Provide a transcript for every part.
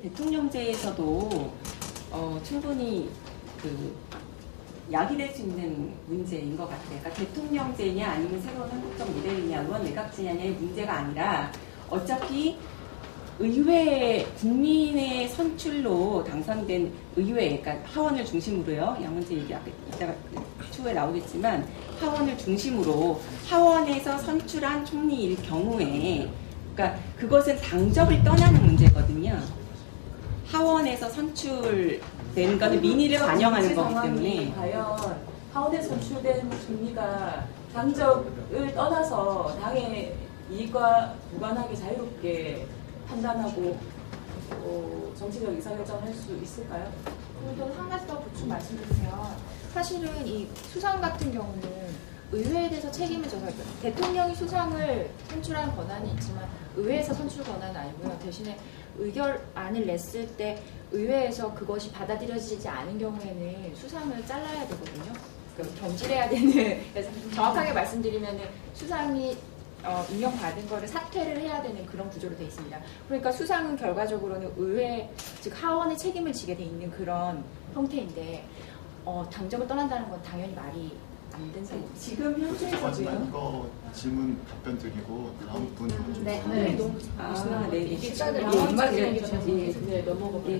대통령제에서도 충분히 야기될 수 있는 문제인 것 같아요. 그러니까 대통령제냐 아니면 새로운 한국적 모델이냐, 의원 내각제냐의 문제가 아니라 어차피 의회, 국민의 선출로 당선된 의회, 그러니까 하원을 중심으로요. 양문제 얘기 이따가 추후에 나오겠지만 하원을 중심으로 하원에서 선출한 총리일 경우에, 그러니까 그것은 당적을 떠나는 문제거든요. 하원에서 선출되는 것은 민의를 반영하는 거기 때문에. 과연 하원에서 선출된 총리가 당적을 떠나서 당의 이익과 무관하게 자유롭게 판단하고 정치적 의사결정을 할 수 있을까요? 그리고 한 가지 더 보충 말씀드리면, 사실은 이 수상 같은 경우는 의회에 대해서 책임을 져서, 대통령이 수상을 선출한 권한이 있지만 의회에서 선출 권한은 아니고요. 대신에 의결안을 냈을 때 의회에서 그것이 받아들여지지 않은 경우에는 수상을 잘라야 되거든요. 경질해야 되는, 그래서 정확하게 말씀드리면 수상이 임명받은 거를 사퇴를 해야 되는 그런 구조로 되어 있습니다. 그러니까 수상은 결과적으로는 의회, 즉 하원의 책임을 지게 돼 있는 그런 형태인데, 당적을 떠난다는 건 당연히 말이 안 된 상황. 지금 현재에서도요. 이거 질문 답변 드리고 다음 분.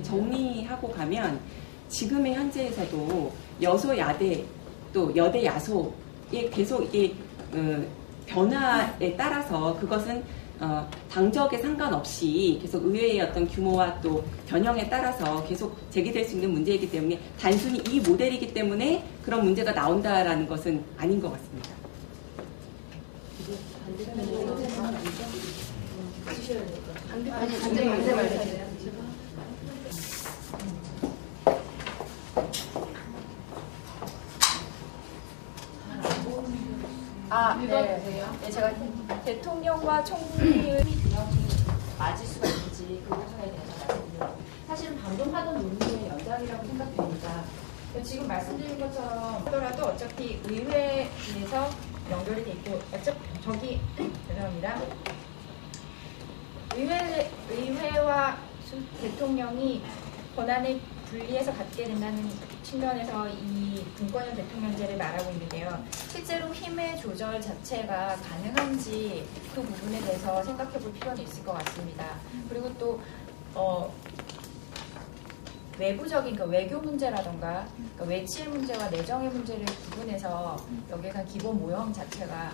정리하고 가면 지금의 현재에서도 여소야대 또 여대 야소에 계속 이게 변화에 따라서 그것은 당적에 상관없이 계속 의회의 어떤 규모와 또 변형에 따라서 계속 제기될 수 있는 문제이기 때문에 단순히 이 모델이기 때문에 그런 문제가 나온다라는 것은 아닌 것 같습니다. 반대 말씀해요. 네, 제가 대통령과 총리의 균형이 맞을 수가 있는지 그 부분에 대해서 말씀드려요. 사실은 방금 하던 논의의 연장이라고 생각됩니다. 지금 말씀드린 것처럼 하더라도 어차피 의회에서 연결이 돼 있고, 어차피 죄송합니다. 의회와 대통령이 권한을 분리해서 갖게 된다는 측면에서 이 분권형 대통령제를 말하고 있는데요. 실제로 힘의 조절 자체가 가능한지 그 부분에 대해서 생각해 볼 필요는 있을 것 같습니다. 그리고 또 외부적인 외교 문제라던가 외칠 문제와 내정의 문제를 구분해서 여기에 기본 모형 자체가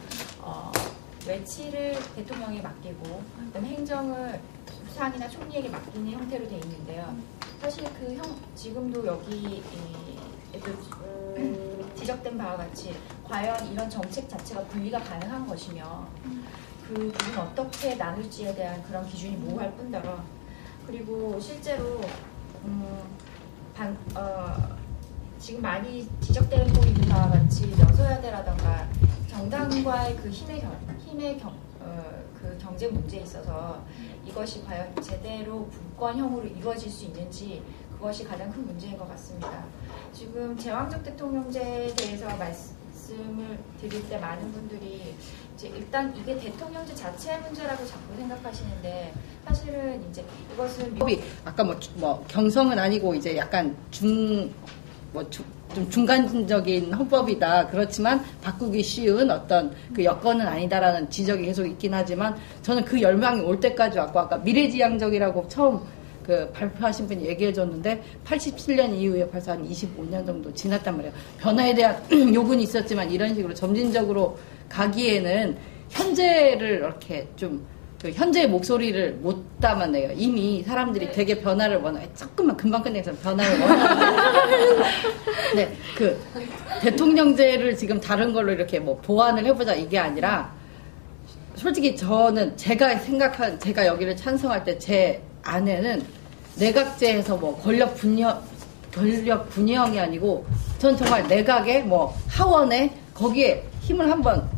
외치를 대통령에 맡기고 그다음에 행정을 수상이나 총리에게 맡기는 형태로 되어 있는데요. 사실 지금도 여기 지적된 바와 같이 과연 이런 정책 자체가 분리가 가능한 것이며 그 부분 어떻게 나눌지에 대한 그런 기준이 모호할 뿐더러, 그리고 실제로 지금 많이 지적되고 있는 바와 같이 여소야대라던가 정당과의 그 그 경쟁 문제에 있어서 이것이 과연 제대로 분권형으로 이루어질 수 있는지, 그것이 가장 큰 문제인 것 같습니다. 지금 제왕적 대통령제에 대해서 말씀을 드릴 때 많은 분들이 이제 일단 이게 대통령제 자체의 문제라고 자꾸 생각하시는데, 사실은 이제 이것은 아까 뭐 경성은 아니고 이제 약간 좀 중간적인 헌법이다. 그렇지만 바꾸기 쉬운 어떤 그 여건은 아니다라는 지적이 계속 있긴 하지만, 저는 그 열망이 올 때까지 왔고, 아까 미래지향적이라고 처음 발표하신 분이 얘기해 줬는데 87년 이후에 벌써 한 25년 정도 지났단 말이에요. 변화에 대한 요구는 있었지만 이런 식으로 점진적으로 가기에는 현재를 이렇게 좀 현재의 목소리를 못 담아내요. 이미 사람들이 되게 변화를 원해. 조금만 금방 끝내서 변화를 원하는데 네, 그 대통령제를 지금 다른 걸로 이렇게 뭐 보완을 해보자 이게 아니라, 솔직히 저는 제가 여기를 찬성할 때 제 안에는 내각제에서 뭐 권력 분열이 아니고, 전 정말 내각에 뭐 하원에 거기에 힘을 한번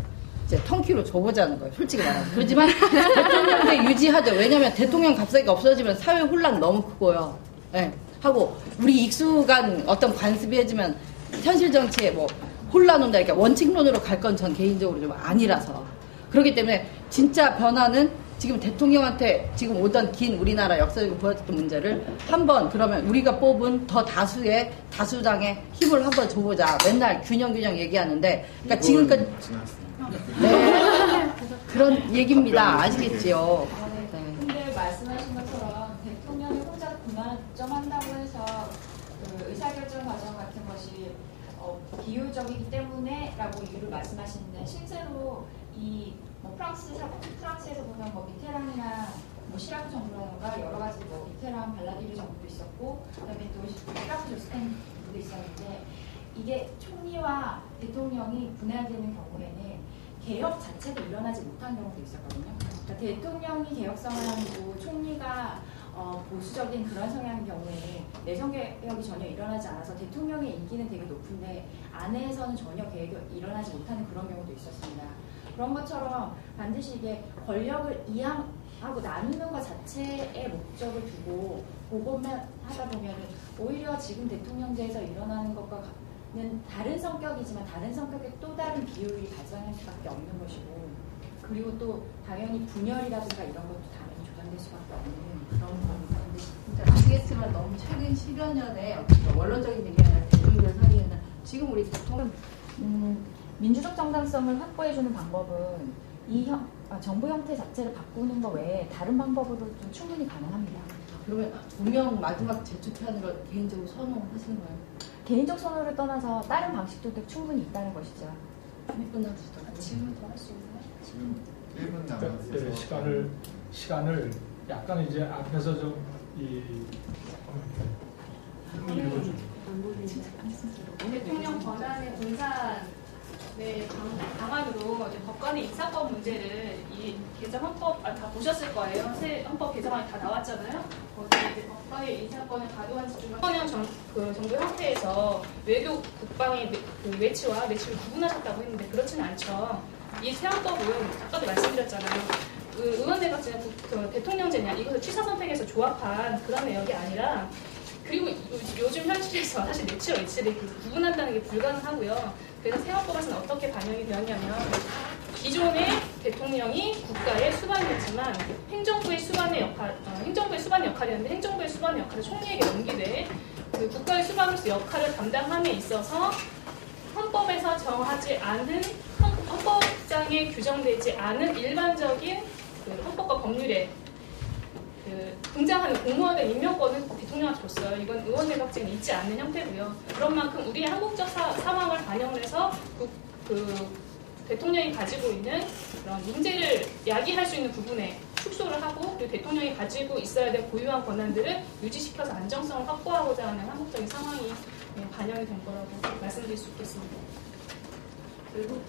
이제 텅키로 줘보자는 거예요. 솔직히 말하면. 그렇지만 대통령제 유지하죠. 왜냐하면 대통령 갑자기 없어지면 사회 혼란 너무 크고요. 네. 하고 우리 익숙한 어떤 관습이 해지면 현실 정치에 뭐 혼란 온다 이렇게 원칙론으로 갈 건 전 개인적으로 좀 아니라서. 그렇기 때문에 진짜 변화는 지금 대통령한테 지금 오던 긴 우리나라 역사적으로 보여줬던 문제를 한번 그러면 우리가 뽑은 더 다수당의 힘을 한번 줘보자. 맨날 균형 얘기하는데 그러니까 지금까지 지났습니다. 네, 그런 얘기입니다. 아시겠지요? 네. 근데 말씀하신 것처럼 대통령이 혼자 군화점한다고 해서 그 의사결정 과정 같은 것이 비효율적이기 때문에라고 이유를 말씀하시는데 실제로 뭐 프랑스에서 보면 뭐 미테랑이나 뭐 시라크 정부라든가 여러 가지 뭐 미테랑 발라디르 정부도 있었고 그다음에 또 시라크 조스탱 정부도 있었는데 이게 총리와 대통령이 분할되는 경우에는 개혁 자체가 일어나지 못한 경우도 있었거든요. 그러니까 대통령이 개혁성을 하고 총리가 보수적인 그런 성향인 경우에 내정 개혁이 전혀 일어나지 않아서 대통령의 인기는 되게 높은데 안에서는 전혀 개혁이 일어나지 못하는 그런 경우도 있었습니다. 그런 것처럼 반드시 이게 권력을 이양하고 나누는 것 자체의 목적을 두고 그것만 하다 보면은 오히려 지금 대통령제에서 일어나는 것과는 다른 성격이지만 다른 성격의 또 다른 비율이 발생할 수밖에 없는 것이고 그리고 또 당연히 분열이라든가 이런 것도 당연히 조장될 수밖에 없는 그런 겁니다. 아시겠지만 너무 최근 10여 년에 원론적인 얘기 아니라 대중들 사이에는 지금 우리 대통령 민주적 정당성을 확보해주는 방법은 정부 형태 자체를 바꾸는 것 외에 다른 방법으로도 충분히 가능합니다. 그러면 운명 마지막 재투표하는 걸 개인적으로 선호하시는 거예요? 개인적 선호를 떠나서 다른 방식도 충분히 있다는 것이죠. 질문 더 할 수 있나요? 지금 1분 남았어서 시간을 약간 이제 앞에서 대통령 권한의 분산의 방안으로 이제 법관의 인사법 문제를 이 개정 헌법 다 보셨을 거예요. 새 헌법 개정안이 다 나왔잖아요. 거기에 이제 법관의 인사권을 가도한 지중과 정부 형태에서 외교 국방의 그 외치와 내치를 구분하셨다고 했는데 그렇지는 않죠. 이 새 헌법은 아까도 말씀드렸잖아요. 의원내각제냐 대통령제냐 이것을 취사 선택에서 조합한 그런 내역이 아니라 그리고 요즘 현실에서 사실 내치와 외치를 구분한다는 게 불가능하고요. 그래서 새 헌법에서는 어떻게 반영이 되었냐면 기존의 대통령이 국가의 수반이었지만 행정부의 수반의 역할이었는데 행정부의 수반의 역할을 총리에게 넘기되 그 국가의 수반으로서 역할을 담당함에 있어서 헌법에서 정하지 않은 헌법상에 규정되지 않은 일반적인 그 헌법과 법률에 등장하는 공무원의 임명권을 대통령한테 줬어요. 이건 의원내각제는 있지 않는 형태고요. 그런 만큼 우리의 한국적 상황을 반영을 해서 그 대통령이 가지고 있는 그런 문제를 야기할 수 있는 부분에 축소를 하고 그리고 대통령이 가지고 있어야 될 고유한 권한들을 유지시켜서 안정성을 확보하고자 하는 한국적인 상황이 반영이 된 거라고 말씀드릴 수 있겠습니다. 결국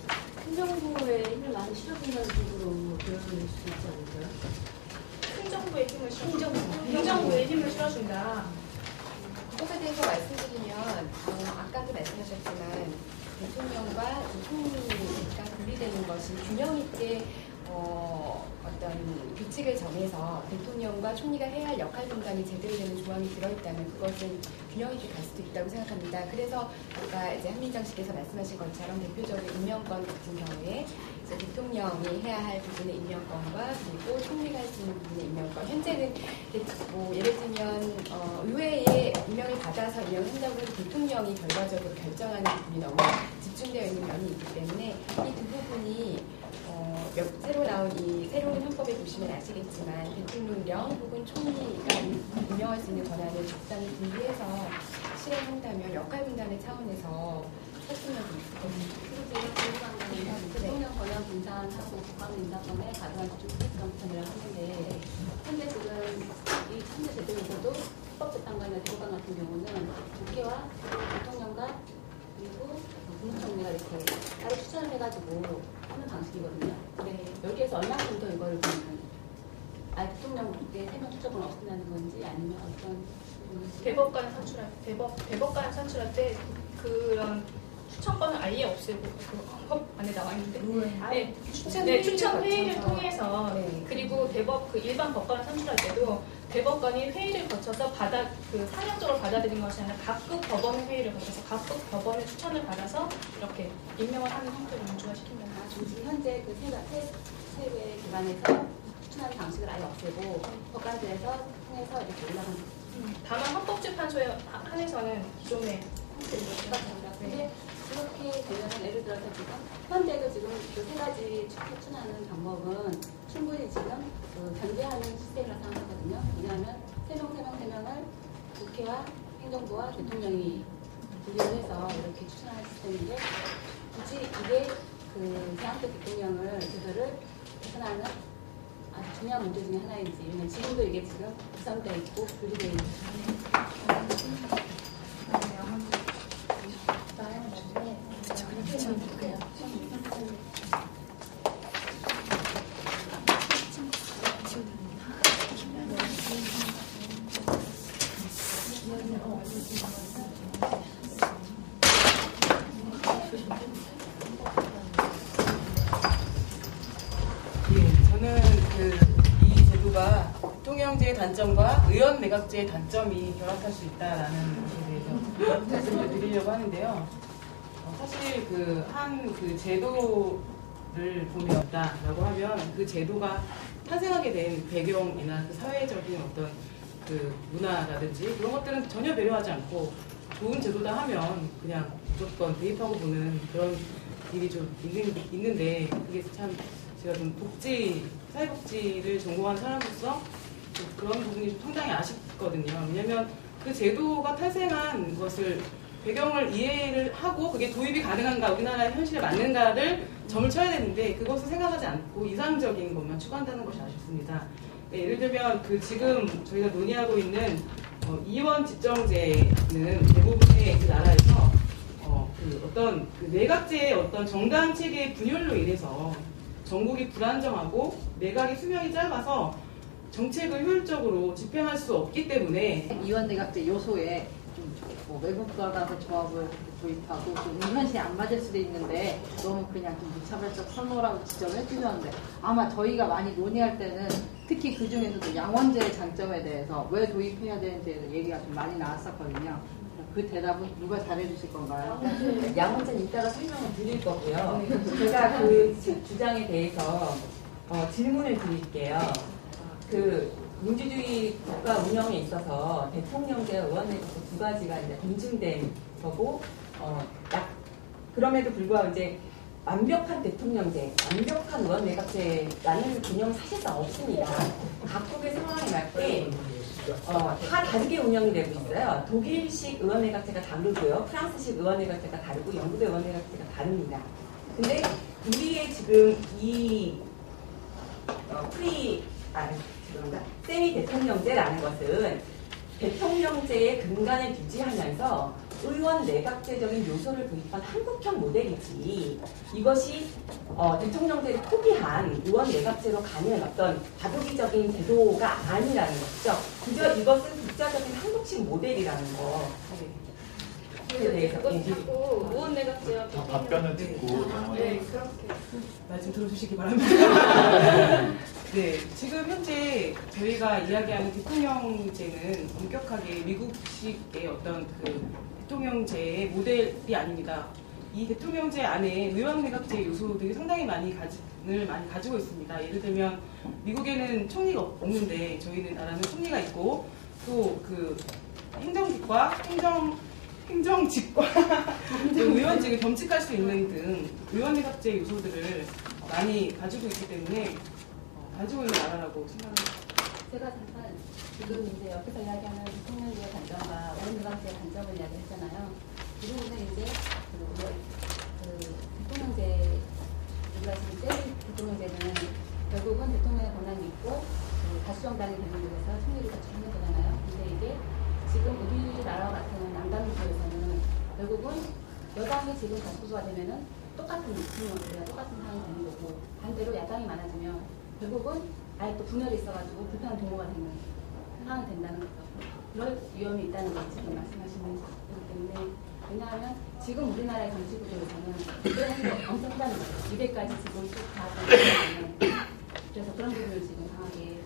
행정부의 힘을 많이 실어준다는 식으로 교육을 낼 수 있지 않을까요? 행정부의 힘을 실어준다. 그것에 대해서 말씀드리면 아까도 말씀하셨지만 대통령과 총리가 분리되는 것이 균형 있게 어떤 규칙을 정해서 대통령과 총리가 해야 할 역할 분담이 제대로 되는 조항이 들어있다면 그것은 균형 있게 갈 수도 있다고 생각합니다. 그래서 아까 이제 한민정 씨께서 말씀하신 것처럼 대표적으로 임명권 같은 경우에 이제 대통령이 해야 할 부분의 임명권과 그리고 총리가 할 수 있는 부분의 임명권. 현재는 뭐 예를 들면 의회에 임명을 받아서 임명을 한다고 해도 대통령이 결과적으로 결정하는 부분이 너무 집중되어 있는 면이 있기 때문에 이 두 부분이 새로 나온 이 새로운 헌법에 보시면 아시겠지만 대통령령 혹은 총리가 임명할 수 있는 권한을 적당히 분리해서 실행한다면 역할 분담의 차원에서 설득력이 있을 겁니다. 그리고 제가 궁금한 거는 대통령 권한 분산하고 국방 인사권에 가장 좀 검토를 하는데 현재 지금 이 현재 제도에서도 헌법재판관이나 대법관 같은 경우는 국회와 대통령과 그리고 국무총리가 이렇게 따로 추천을 해가지고 하는 방식이거든요. 네. 여기에서 얼마큼 더 이걸 보면 대통령 때 세명 추천을 없앤다는 건지 아니면 어떤 대법관 선출할 때 그런 추천권을 아예 없애고 헌법 안에 나와 있는데 추천 회의를 통해서 그리고 일반 법관 선출할 때도 대법관이 회의를 거쳐서 상향적으로 받아들인 것이 아니라 각급 법원의 회의를 거쳐서 각급 법원의 추천을 받아서 이렇게 임명을 하는 형태로 운주화시킨다. 지금 현재 그 세계 기관에서 추천하는 방식을 아예 없애고 법관들에서 통해서 이렇게 올라가는 거죠. 다만 헌법재판소에 한해서는 기존의 근데 그렇게 되면 예를 들어서 지금 현재도 지금 그 세 가지 추천하는 방법은 충분히 지금 그 견제하는 시스템이라고 생각하거든요. 왜냐하면 세 명을 국회와 행정부와 대통령이 분리를 해서 이렇게 추천하는 시스템인데 굳이 이게 그 대한민국 대통령을 제도를 개선하는 아주 중요한 문제 중에 하나인지 왜냐면 지금도 이게 지금 구성되어 있고 분리되어 있는 저는 이 제도가 대통령제의 단점과 의원 내각제의 단점이 결합할 수 있다라는 것에 대해서 말씀을 드리려고 하는데요. 사실 그 제도를 보면다라고 하면 그 제도가 탄생하게 된 배경이나 그 사회적인 어떤 그 문화라든지 그런 것들은 전혀 배려하지 않고 좋은 제도다 하면 그냥 무조건 대입하고 보는 그런 일이 좀 있는데 그게 참 제가 좀 사회복지를 전공한 사람으로서 그런 부분이 좀 상당히 아쉽거든요. 왜냐하면 그 제도가 탄생한 것을 배경을 이해를 하고 그게 도입이 가능한가, 우리나라의 현실에 맞는가를 점을 쳐야 되는데 그것을 생각하지 않고 이상적인 것만 추구한다는 것이 아쉽습니다. 네, 예를 들면 지금 저희가 논의하고 있는 이원 집정제는 대부분의 그 나라에서 어떤 그 내각제의 어떤 정당 체계의 분열로 인해서 전국이 불안정하고 내각의 수명이 짧아서 정책을 효율적으로 집행할 수 없기 때문에 이원 내각제 요소에 뭐 외국과라도 조합을 도입하고 좀 현실에 안 맞을 수도 있는데 너무 그냥 좀 무차별적 선호라고 지적을 해주셨는데 아마 저희가 많이 논의할 때는 특히 그 중에서도 양원제의 장점에 대해서 왜 도입해야 되는지에 대해서 얘기가 좀 많이 나왔었거든요. 그 대답은 누가 잘해주실 건가요? 양원제는 이따가 설명을 드릴 거고요. 제가 그 주장에 대해서 질문을 드릴게요. 그 민주주의 국가 운영에 있어서 대통령제와 의원제에서 두 가지가 이제 검증된 거고, 그럼에도 불구하고 이제 완벽한 대통령제, 완벽한 의원 내각제라는 개념은 사실상 없습니다. 각국의 상황에 맞게 다 다르게 운영이 되고 있어요. 독일식 의원 내각제가 다르고요, 프랑스식 의원 내각제가 다르고, 영국의 의원 내각제가 다릅니다. 근데 우리의 지금 이 세미 대통령제라는 것은 대통령제의 근간을 유지하면서 의원 내각제적인 요소를 도입한 한국형 모델이지, 이것이 대통령제를 포기한 의원 내각제로 가는 어떤 과도기적인 제도가 아니라는 것이죠. 그저 이것은 국가적인 한국식 모델이라는 거. 그것도 자꾸 의원 내각제와 답변을 듣고 네, 그렇게 말씀 들어주시기 바랍니다. 네, 지금 현재 저희가 이야기하는 대통령제는 엄격하게 미국식의 어떤 그 대통령제의 모델이 아닙니다. 이 대통령제 안에 의원 내각제 요소들이 상당히 많이 가지고 있습니다. 예를 들면 미국에는 총리가 없는데 저희는 나라는 총리가 있고, 또 그 행정직과 행정직과 의원직을 겸직할 수 있는 등 의원 내각제 요소들을 많이 가지고 있기 때문에 가지고 있는 나라라고 생각합니다. 제가 잠깐 지금 이제 옆에서 이야기하는 대통령제의 단점과 의원 내각제의 단점을 이야기했잖아요. 이 부분은 이제 대통령제, 우리가 지금 떼린 대통령제는 결국은 대통령의 권한이 있고 다수정당이 되는 곳에서 총리를 거치는 거잖아요. 근데 이게 지금 우리나라와 같은 남단구에서는 결국은 여당이 지금 다수가 되면은 똑같은 대통령제가 똑같은 상황이 되는 거고, 반대로 야당이 많아지면 결국은 아예 또 분열이 있어가지고 불편한 동료가 되는 상황이 된다는 거죠. 그럴 위험이 있다는 걸 지금 말씀하시는 거기 때문에, 왜냐하면 지금 우리나라의 정치 구조에서는 이게 엄청 크다는 거죠. 200까지 지금 쭉 가는 그래서 그런 부분을 지금 강하게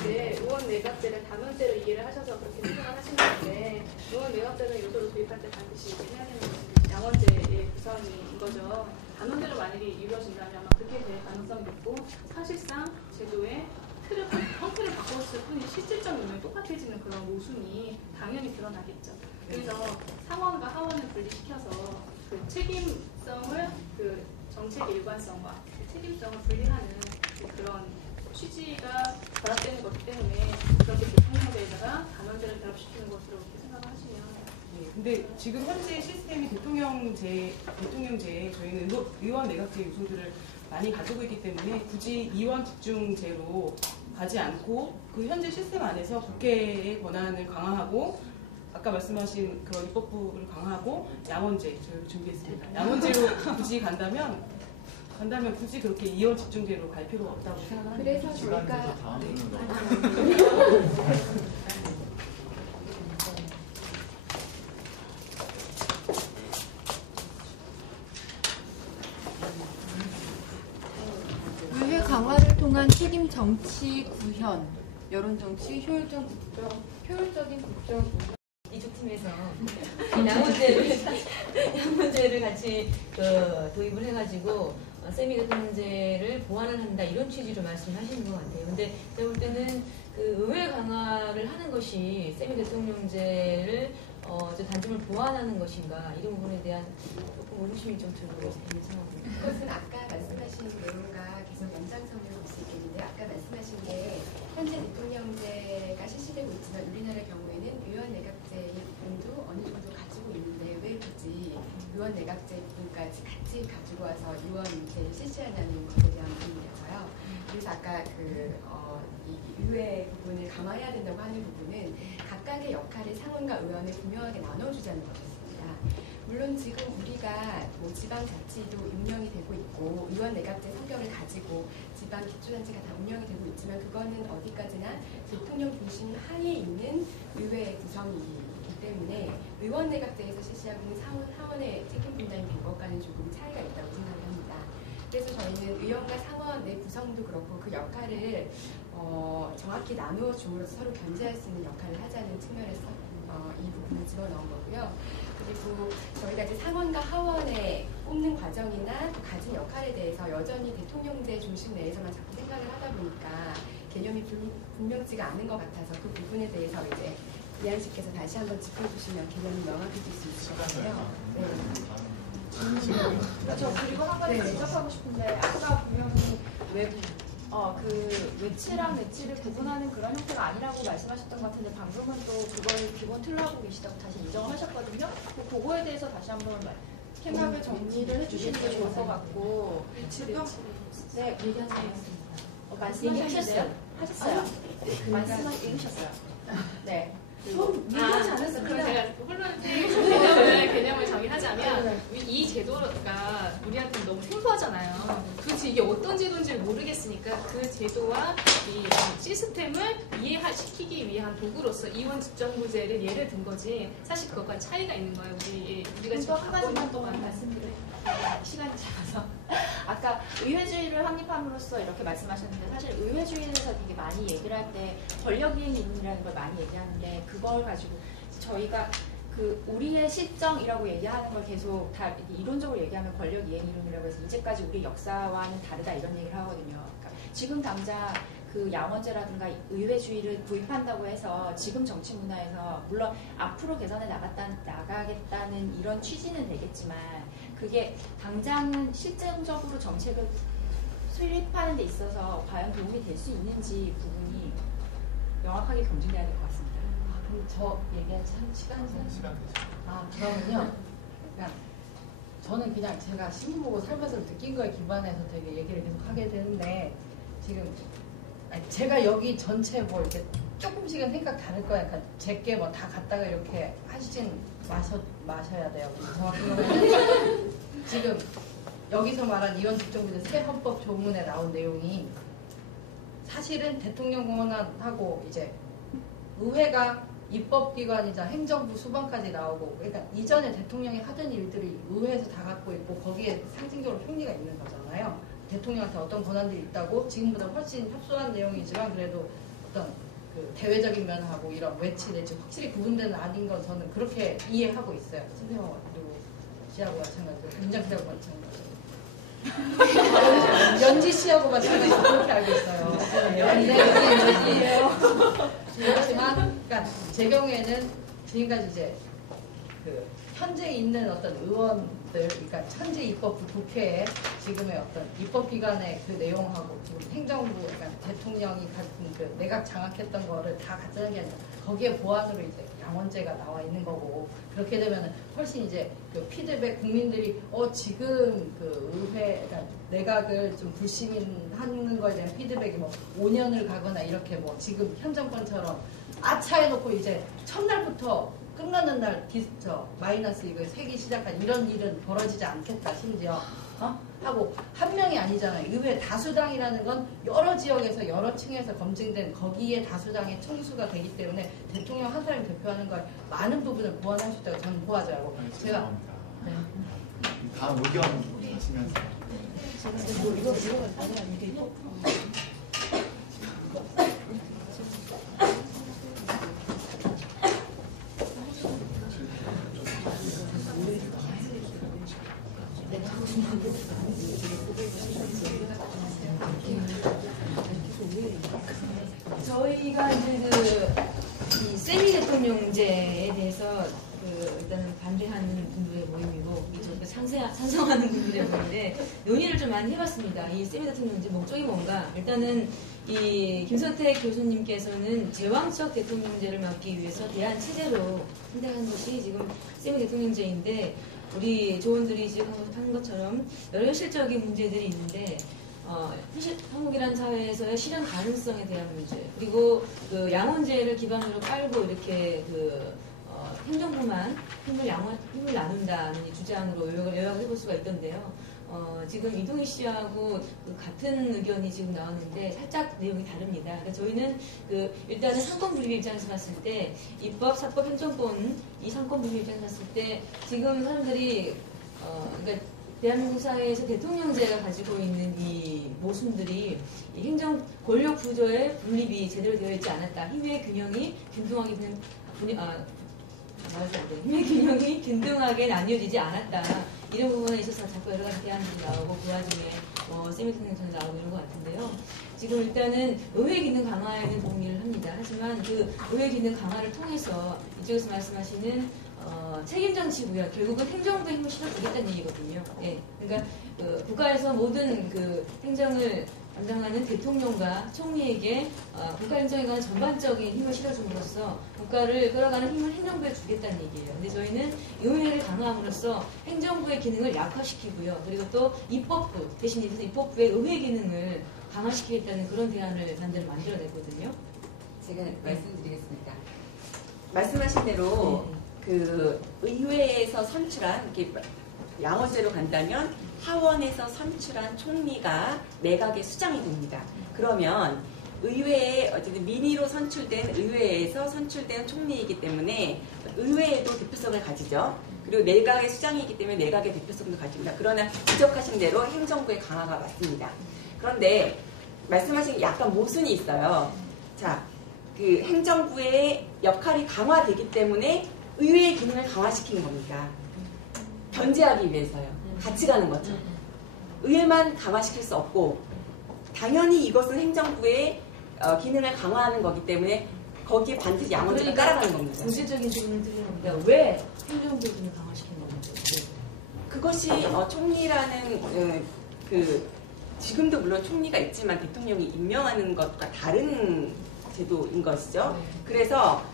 이제 의원 내각제를 단원제로 이해를 하셔서 그렇게 생각을 하시는 건데, 의원 내각제는 요소를 도입할 때 반드시 해야 되는 것은 양원제의 구성인 거죠. 단원제로 만약에 이루어진다면 아마 그렇게 될 가능성이 높고 사실상 제도의 형태를 바꿨을 뿐이 실질적 의미는 똑같아지는 그런 모순이 당연히 드러나겠죠. 그래서 상원과 하원을 분리시켜서 그 책임성을 그 정책 일관성과 그 책임성을 분리하는 그런 취지가 결합되는 것 때문에 그렇게 대통령제에다가 단원제를 결합시키는 것으로 이렇게 생각을 하시면 근데 지금 현재 시스템이 대통령제에 저희는 의원 내각제 요소들을 많이 가지고 있기 때문에 굳이 의원 집중제로 가지 않고 그 현재 시스템 안에서 국회의 권한을 강화하고 아까 말씀하신 그런 입법부를 강화하고 양원제 저희 준비했습니다. 양원제로 굳이 간다면 굳이 그렇게 의원 집중제로 갈 필요가 없다고 생각합니다. 그래서 시간 저희가 내서 다음으로 의회 강화를 통한 책임 정치 구현, 여론 정치, 효율적인 국정 이쪽 팀에서 양문제를 같이 도입을 해가지고 세미 대통령제를 보완을 한다 이런 취지로 말씀하시는 것 같아요. 근데 제가 볼 때는 그 의회 강화를 하는 것이 세미 대통령제를 단점을 보완하는 것인가 이런 부분에 대한 조금 의구심이 좀 들고 있는 상황입니다. 그것은 아까 말씀하신 내용과 계속 연장선으로 볼 수 있겠는데 아까 말씀하신 게 현재 대통령제가 실시되고 있지만 우리나라 경우에는 의원 내각제의 부분도 어느 정도 가지고 있는데 왜 굳이 의원 내각제 부분까지 같이 가지고 와서 의원제를 실시하냐는 것에 대한 부분이라서요. 그래서 아까 이 의회 부분을 강화해야 된다고 하는 부분은 각각의 역할을 상원과 의원을 분명하게 나눠주자는 것이었습니다. 물론 지금 우리가 지방자치도 운영이 되고 있고 의원 내각제 성격을 가지고 지방 기초단체가 다 운영이 되고 있지만 그거는 어디까지나 대통령 중심 하에 있는 의회 구성이기 때문에 의원 내각제에서 실시하고 있는 하원의 책임 분담이 된 것과는 조금 차이가 있다고 생각을 합니다. 그래서 저희는 의원과 상원의 구성도 그렇고 그 역할을 정확히 나누어 줌으로써 서로 견제할 수 있는 역할을 하자는 측면에서 이 부분을 집어넣은 거고요. 그리고 저희가 이제 상원과 하원에 뽑는 과정이나 또 가진 역할에 대해서 여전히 대통령제 중심 내에서만 자꾸 생각을 하다 보니까 개념이 분명치가 않은 것 같아서 그 부분에 대해서 이제 이한 씨께서 다시 한번 짚어주시면 개념이 명확해질 수 있을 것 같아요. 네. 그렇죠. 그리고 한 가지 지적하고 싶은데 아까 분명히 그 외치랑 내치를 구분하는 그런 형태가 아니라고 말씀하셨던 것 같은데 방금은 또 그걸 기본 틀로 하고 계시다고 다시 인정을 하셨거든요. 그거에 대해서 다시 한번 생각을 정리를 해주시는 게 좋을 것 같고. 네, 얘기하세요. 말씀하셨어요? 하셨어요. 얘기하셨어요. 네. 그럼 제가 개념을 정의하자면 이 제도가 우리한테 너무 생소하잖아요. 도대체 이게 어떤 제도인지를 모르겠으니까 그 제도와 이 시스템을 이해시키기 위한 도구로서 이원 집정부제를 예를 든 거지 사실 그것과 차이가 있는 거예요. 우리가 지금 한 가지만 동안 말씀드려요. 시간이 작아서 아까 의회주의를 확립함으로써 이렇게 말씀하셨는데 사실 의회주의에 대해서 되게 많이 얘기를 할 때 권력이행이론이라는 걸 많이 얘기하는데 그걸 가지고 저희가 그 우리의 실정이라고 얘기하는 걸 계속 다 이론적으로 얘기하면 권력이행이론이라고 해서 이제까지 우리 역사와는 다르다 이런 얘기를 하거든요. 그러니까 지금 당장 그 양원제라든가 의회주의를 도입한다고 해서 지금 정치 문화에서 물론 앞으로 개선해 나가겠다는 이런 취지는 되겠지만 그게 당장은 실질적으로 정책을 수립하는 데 있어서 과연 도움이 될 수 있는지 부분이 명확하게 검증돼야 될 것 같습니다. 그럼 저 얘기한 시간이 시간 되죠. 그러면요. 저는 그냥 제가 신문 보고 살면서 느낀 거에 기반해서 되게 얘기를 계속 하게 되는데 지금 제가 여기 전체 뭐 이렇게 조금씩은 생각 다를 거예요. 그러니까 제게 뭐 다 갖다가 이렇게 하시진 마셔야 돼요. 정확히 지금 여기서 말한 이원 집정부제 새 헌법 조문에 나온 내용이 사실은 대통령 권한하고 이제 의회가 입법기관이자 행정부 수반까지 나오고 그러니까 이전에 대통령이 하던 일들이 의회에서 다 갖고 있고 거기에 상징적으로 총리가 있는 거잖아요. 대통령한테 어떤 권한들이 있다고 지금보다 훨씬 협소한 내용이지만 그래도 어떤 그 대외적인 면하고 이런 외치 내지 확실히 구분되는 아닌 건 저는 그렇게 이해하고 있어요. 신세호 그리고 씨하고 마찬가지로 김장 씨하고 마찬가지로. 연지 씨하고 마찬가지로 그렇게 알고 있어요. 연지예요. 그렇지만, 그러니까 제 경우에는 지금까지 이제 그 현재 있는 어떤 의원들, 그러니까 현재 입법부 국회에 지금의 어떤 입법기관의 그 내용하고 지금 행정부, 그러니까 대통령이 같은 그 내각 장악했던 거를 다 갖다는 게 아니라 거기에 보완으로 이제 양원제가 나와 있는 거고, 그렇게 되면 훨씬 이제 그 피드백 국민들이 지금 그 의회, 그러니까 내각을 좀 불신하는 거에 대한 피드백이 뭐 5년을 가거나 이렇게 뭐 지금 현 정권처럼 아차 해놓고 이제 첫날부터 끝나는 날 마이너스 이거 세기 시작한 이런 일은 벌어지지 않겠다 심지어 하고 한 명이 아니잖아요. 의회 다수당이라는 건 여러 지역에서 여러 층에서 검증된 거기에 다수당의 총수가 되기 때문에 대통령 한 사람이 대표하는 걸 많은 부분을 보완할 수 있다고 저는 보아져요. 제가 네. 다음 의견 하시면서 저희가 이제 이 세미 대통령제에 대해서 일단은 반대하는 분들의 모임이고 찬성하는 분들의 모임인데 논의를 좀 많이 해봤습니다. 이 세미 대통령제 목적이 뭔가? 일단은 이 김선택 교수님께서는 제왕적 대통령제를 막기 위해서 대한 체제로 선택한 것이 지금 세미 대통령제인데 우리 조원들이 지금 하는 것처럼 여러 현실적인 문제들이 있는데 한국이라는 사회에서의 실현 가능성에 대한 문제 그리고 그 양원제를 기반으로 깔고 이렇게 행정부만 힘을 나눈다는 이 주장으로 요약을 해볼 수가 있던데요. 지금 이동희 씨하고 같은 의견이 지금 나왔는데 살짝 내용이 다릅니다. 그러니까 저희는 일단은 상권 분립 입장에서 봤을 때 입법, 사법, 행정권 이 상권 분립 입장에서 봤을 때 지금 사람들이 그러니까 대한민국 사회에서 대통령제가 가지고 있는 이 모순들이 이 행정 권력 구조의 분립이 제대로 되어 있지 않았다. 힘의 균형이 힘의 균형이 균등하게 나뉘어지지 않았다. 이런 부분에 있어서 자꾸 여러 가지 대안들이 나오고 그 와중에 세미대통령제가 나오고 이런 것 같은데요. 지금 일단은 의회 기능 강화에는 동의를 합니다. 하지만 그 의회 기능 강화를 통해서 이쪽에서 말씀하시는 책임정치 구역, 결국은 행정부의 힘을 실어주겠다는 얘기거든요. 예. 그러니까 국가에서 모든 행정을 담당하는 대통령과 총리에게 국가행정에 관한 전반적인 힘을 실어줌으로써 국가를 끌어가는 힘을 행정부에 주겠다는 얘기예요. 근데 저희는 의회를 강화함으로써 행정부의 기능을 약화시키고요. 그리고 또 입법부, 대신 입법부의 의회 기능을 강화시키겠다는 그런 대안을 만들어냈거든요. 제가 말씀드리겠습니다. 말씀하신 대로 의회에서 선출한 이렇게 양원제로 간다면 하원에서 선출한 총리가 내각의 수장이 됩니다. 그러면 의회에 어쨌든 민의로 선출된 의회에서 선출된 총리이기 때문에 의회에도 대표성을 가지죠. 그리고 내각의 수장이기 때문에 내각의 대표성도 가집니다. 그러나 지적하신 대로 행정부의 강화가 맞습니다. 그런데 말씀하신 약간 모순이 있어요. 자, 행정부의 역할이 강화되기 때문에 의회의 기능을 강화시키는 겁니다. 견제하기 위해서요. 같이 가는 거죠. 의회만 강화시킬 수 없고 당연히 이것은 행정부의 기능을 강화하는 거기 때문에 거기에 반드시 양원제를 깔아가는 겁니다. 구체적인 질문을 드리는 겁니다. 왜 행정부의 기능을 강화시키는 겁니까? 그것이 총리라는 지금도 물론 총리가 있지만 대통령이 임명하는 것과 다른 제도인 것이죠. 그래서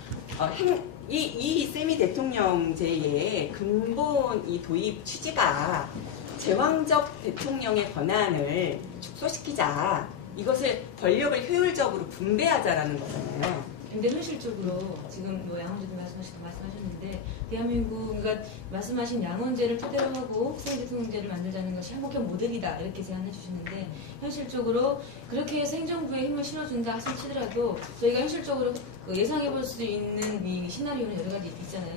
이 세미 대통령제의 근본 이 도입 취지가 제왕적 대통령의 권한을 축소시키자, 이것을 권력을 효율적으로 분배하자라는 거잖아요. 근데 현실적으로 지금 양원제도 말씀하셨는데 대한민국 그러니까 말씀하신 양원제를 토대로 하고 세미 대통령제를 만들자는 것이 한국형 모델이다 이렇게 제안해 주시는데 현실적으로 그렇게 해서 행정부에 힘을 실어준다 치더라도 저희가 현실적으로 예상해 볼 수 있는 이 시나리오는 여러 가지 있잖아요.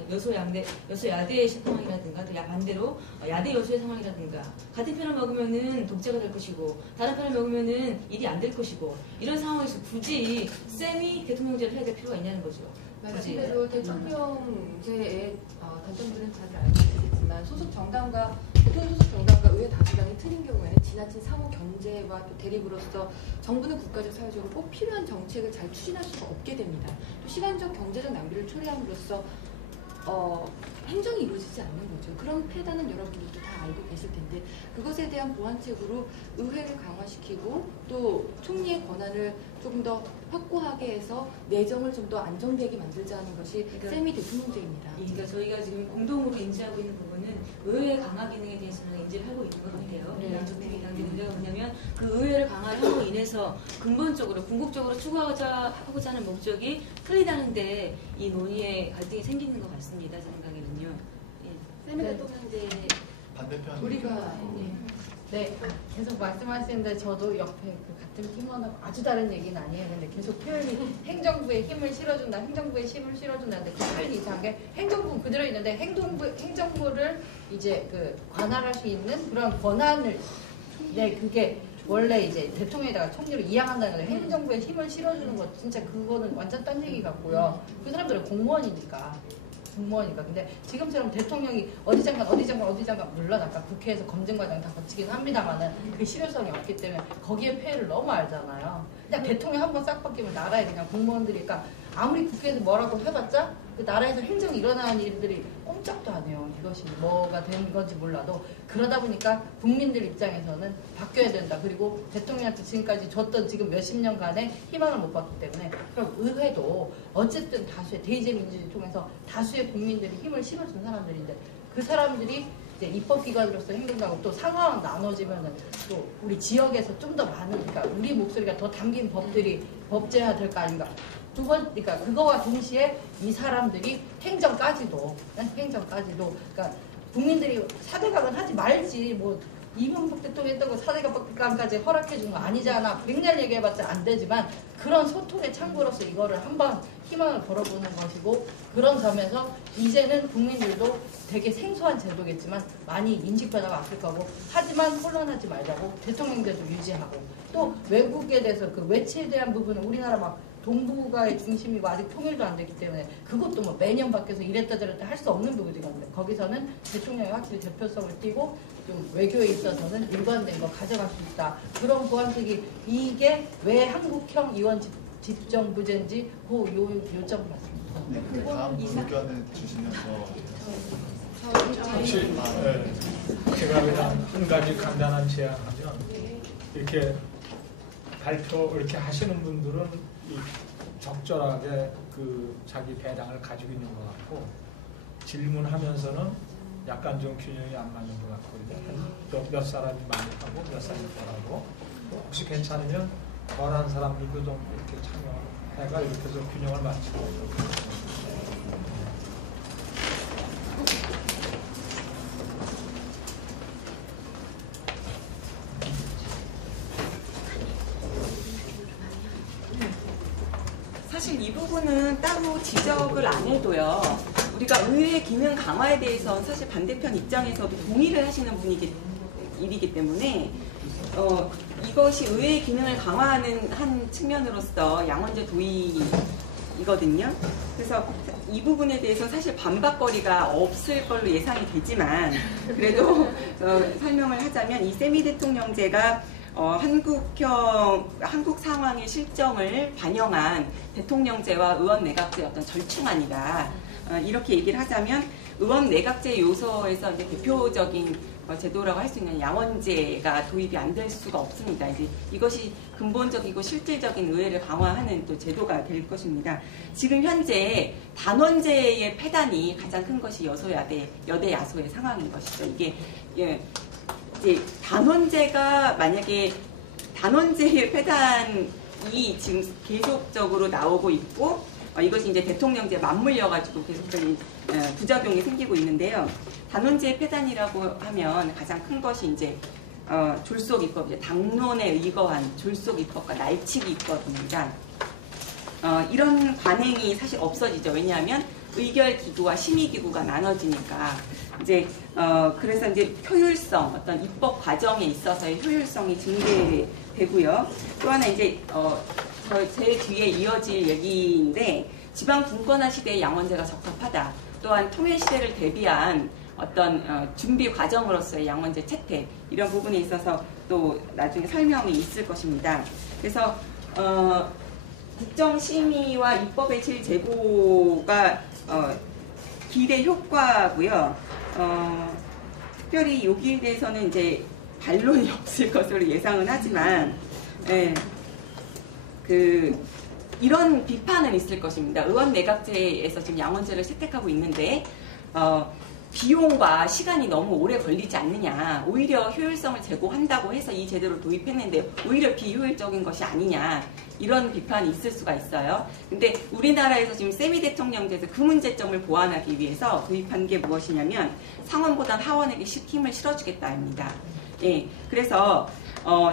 여소야대의 상황이라든가 또 반대로 야대 여소의 상황이라든가 같은 편을 먹으면은 독재가 될 것이고 다른 편을 먹으면은 일이 안 될 것이고 이런 상황에서 굳이 세미 대통령제를 해야 될 필요가 있냐는 거죠. 말씀대로 대통령제의 단점들은 다들 알고 계시겠지만 소속 정당과 대통령 소속 정당과 의회 다수당이 틀린 경우에는 지나친 상호 경제와 또 대립으로서 정부는 국가적 사회적으로 꼭 필요한 정책을 잘 추진할 수가 없게 됩니다. 또 시간적 경제적 낭비를 초래함으로써 행정이 이루어지지 않는 거죠. 그런 폐단은 여러분들도 다 알고 계실 텐데 그것에 대한 보완책으로 의회를 강화시키고 또 총리의 권한을 조금 더 확고하게 해서 내정을 좀 더 안정되게 만들자는 것이 세미 대통령제입니다. 그러니까 저희가 지금 공동으로 인지하고 있는 부분은 의회 강화 기능에 대해서는 인지를 하고 있는 것 같아요. 양쪽국민당 문제가 뭐냐면 그 의회를 강화함으로 인해서 근본적으로 궁극적으로 추구하고자 하는 목적이 틀리다는데 이 논의에 갈등이 생기는 것 같습니다. 제 생각에는요. 세미 대통령제 반대편 우리가 네, 계속 말씀하시는데 저도 옆에 그 같은 팀원하고 아주 다른 얘기는 아니에요. 근데 계속 표현이 행정부에 힘을 실어준다, 행정부에 힘을 실어준다는데 그 표현이 이상하게 행정부 그대로 있는데 행정부를 이제 그 관할할 수 있는 그런 권한을 그게 원래 이제 대통령에다가 총리를 이양한다는 거예요. 행정부에 힘을 실어주는 것 진짜 그거는 완전 딴 얘기 같고요. 그 사람들은 공무원이니까. 근데 지금처럼 대통령이 어디 장관 물론 아까 국회에서 검증 과정 다 거치긴 합니다만은 그 실효성이 없기 때문에 거기에 폐해를 너무 알잖아요. 그냥 대통령 한번 싹 바뀌면 나라에 그냥 공무원들이니까 아무리 국회에서 뭐라고 해봤자 그 나라에서 행정이 일어나는 일들이 꼼짝도 안 해요. 이것이 뭐가 된 건지 몰라도 그러다 보니까 국민들 입장에서는 바뀌어야 된다. 그리고 대통령한테 지금까지 줬던 지금 몇십 년간의 희망을 못 봤기 때문에 그럼 의회도 어쨌든 다수의 대의제 민주주의 통해서 다수의 국민들이 힘을 실어준 사람들인데 그 사람들이 이제 입법기관으로서 행동하고 또 상황 나눠지면은 또 우리 지역에서 좀 더 많은 그러니까 우리 목소리가 더 담긴 법들이 법제화 될 거 아닌가. 두 번, 그러니까 그거와 동시에 이 사람들이 행정까지도, 그러니까 국민들이 4대강은 하지 말지, 뭐, 이명박 대통령이 했던 거 4대강까지 허락해준 거 아니잖아. 백날 얘기해봤자 안 되지만 그런 소통의 창구로서 이거를 한번 희망을 걸어보는 것이고 그런 점에서 이제는 국민들도 되게 생소한 제도겠지만 많이 인식 변화가 왔을 거고 하지만 혼란하지 말자고 대통령제도 유지하고 또 외국에 대해서 그 외치에 대한 부분은 우리나라 막 동북아의 중심이고 아직 통일도 안 됐기 때문에 그것도 뭐 매년 바뀌어서 이랬다 저랬다 할 수 없는 부분이거든요. 거기서는 대통령이 확실히 대표성을 띠고 좀 외교에 있어서는 일관된 거 가져갈 수 있다. 그런 보완책이 이게 왜 한국형 의원 집정부제인지 그 요점 같습니다. 네, 그 다음 의견을 주시면서 혹시 제가 그냥 한 가지 간단한 제안하면 이렇게 발표 이렇게 하시는 분들은 적절하게 그 자기 배당을 가지고 있는 것 같고 질문하면서는 약간 좀 균형이 안 맞는 것 같고 몇 사람이 많이 하고 몇 사람이 덜하고 혹시 괜찮으면 덜한 사람들도 좀 이렇게 참여해가 이렇게 좀 균형을 맞추고 사실 이 부분은 따로 지적을 안 해도요. 우리가 의회 기능 강화에 대해서 사실 반대편 입장에서도 동의를 하시는 일이기 때문에 이것이 의회의 기능을 강화하는 한 측면으로서 양원제 도의이거든요. 그래서 이 부분에 대해서 사실 반박거리가 없을 걸로 예상이 되지만 그래도 설명을 하자면 이 세미 대통령제가 한국 상황의 실정을 반영한 대통령제와 의원 내각제의 어떤 절충안이다. 이렇게 얘기를 하자면 의원 내각제 요소에서 이제 대표적인 제도라고 할 수 있는 양원제가 도입이 안 될 수가 없습니다. 이제 이것이 근본적이고 실질적인 의회를 강화하는 또 제도가 될 것입니다. 지금 현재 단원제의 폐단이 가장 큰 것이 여대 야소의 상황인 것이죠. 이게 이제 단원제가 만약에 단원제의 폐단이 지금 계속적으로 나오고 있고 이것이 이제 대통령제에 맞물려가지고 계속적인 부작용이 생기고 있는데요. 단원제의 폐단이라고 하면 가장 큰 것이 이제 졸속 입법, 이제 당론에 의거한 졸속 입법과 날치기 입법입니다. 이런 관행이 사실 없어지죠. 왜냐하면 의결 기구와 심의 기구가 나눠지니까 이제 그래서 이제 효율성, 어떤 입법 과정에 있어서의 효율성이 증대되고요. 또 하나 이제 제 뒤에 이어질 얘기인데 지방 분권화 시대의 양원제가 적합하다. 또한 통일 시대를 대비한 어떤 준비 과정으로서의 양원제 채택 이런 부분에 있어서 또 나중에 설명이 있을 것입니다. 그래서 국정심의와 입법의 질제고가 기대 효과고요. 특별히 여기에 대해서는 이제 반론이 없을 것으로 예상은 하지만 이런 비판은 있을 것입니다. 의원 내각제에서 지금 양원제를 채택하고 있는데 비용과 시간이 너무 오래 걸리지 않느냐, 오히려 효율성을 제고한다고 해서 이 제도를 도입했는데 오히려 비효율적인 것이 아니냐, 이런 비판이 있을 수가 있어요. 근데 우리나라에서 지금 세미 대통령제에서 그 문제점을 보완하기 위해서 도입한 게 무엇이냐면 상원보단 하원에게 힘을 실어주겠다입니다. 예, 그래서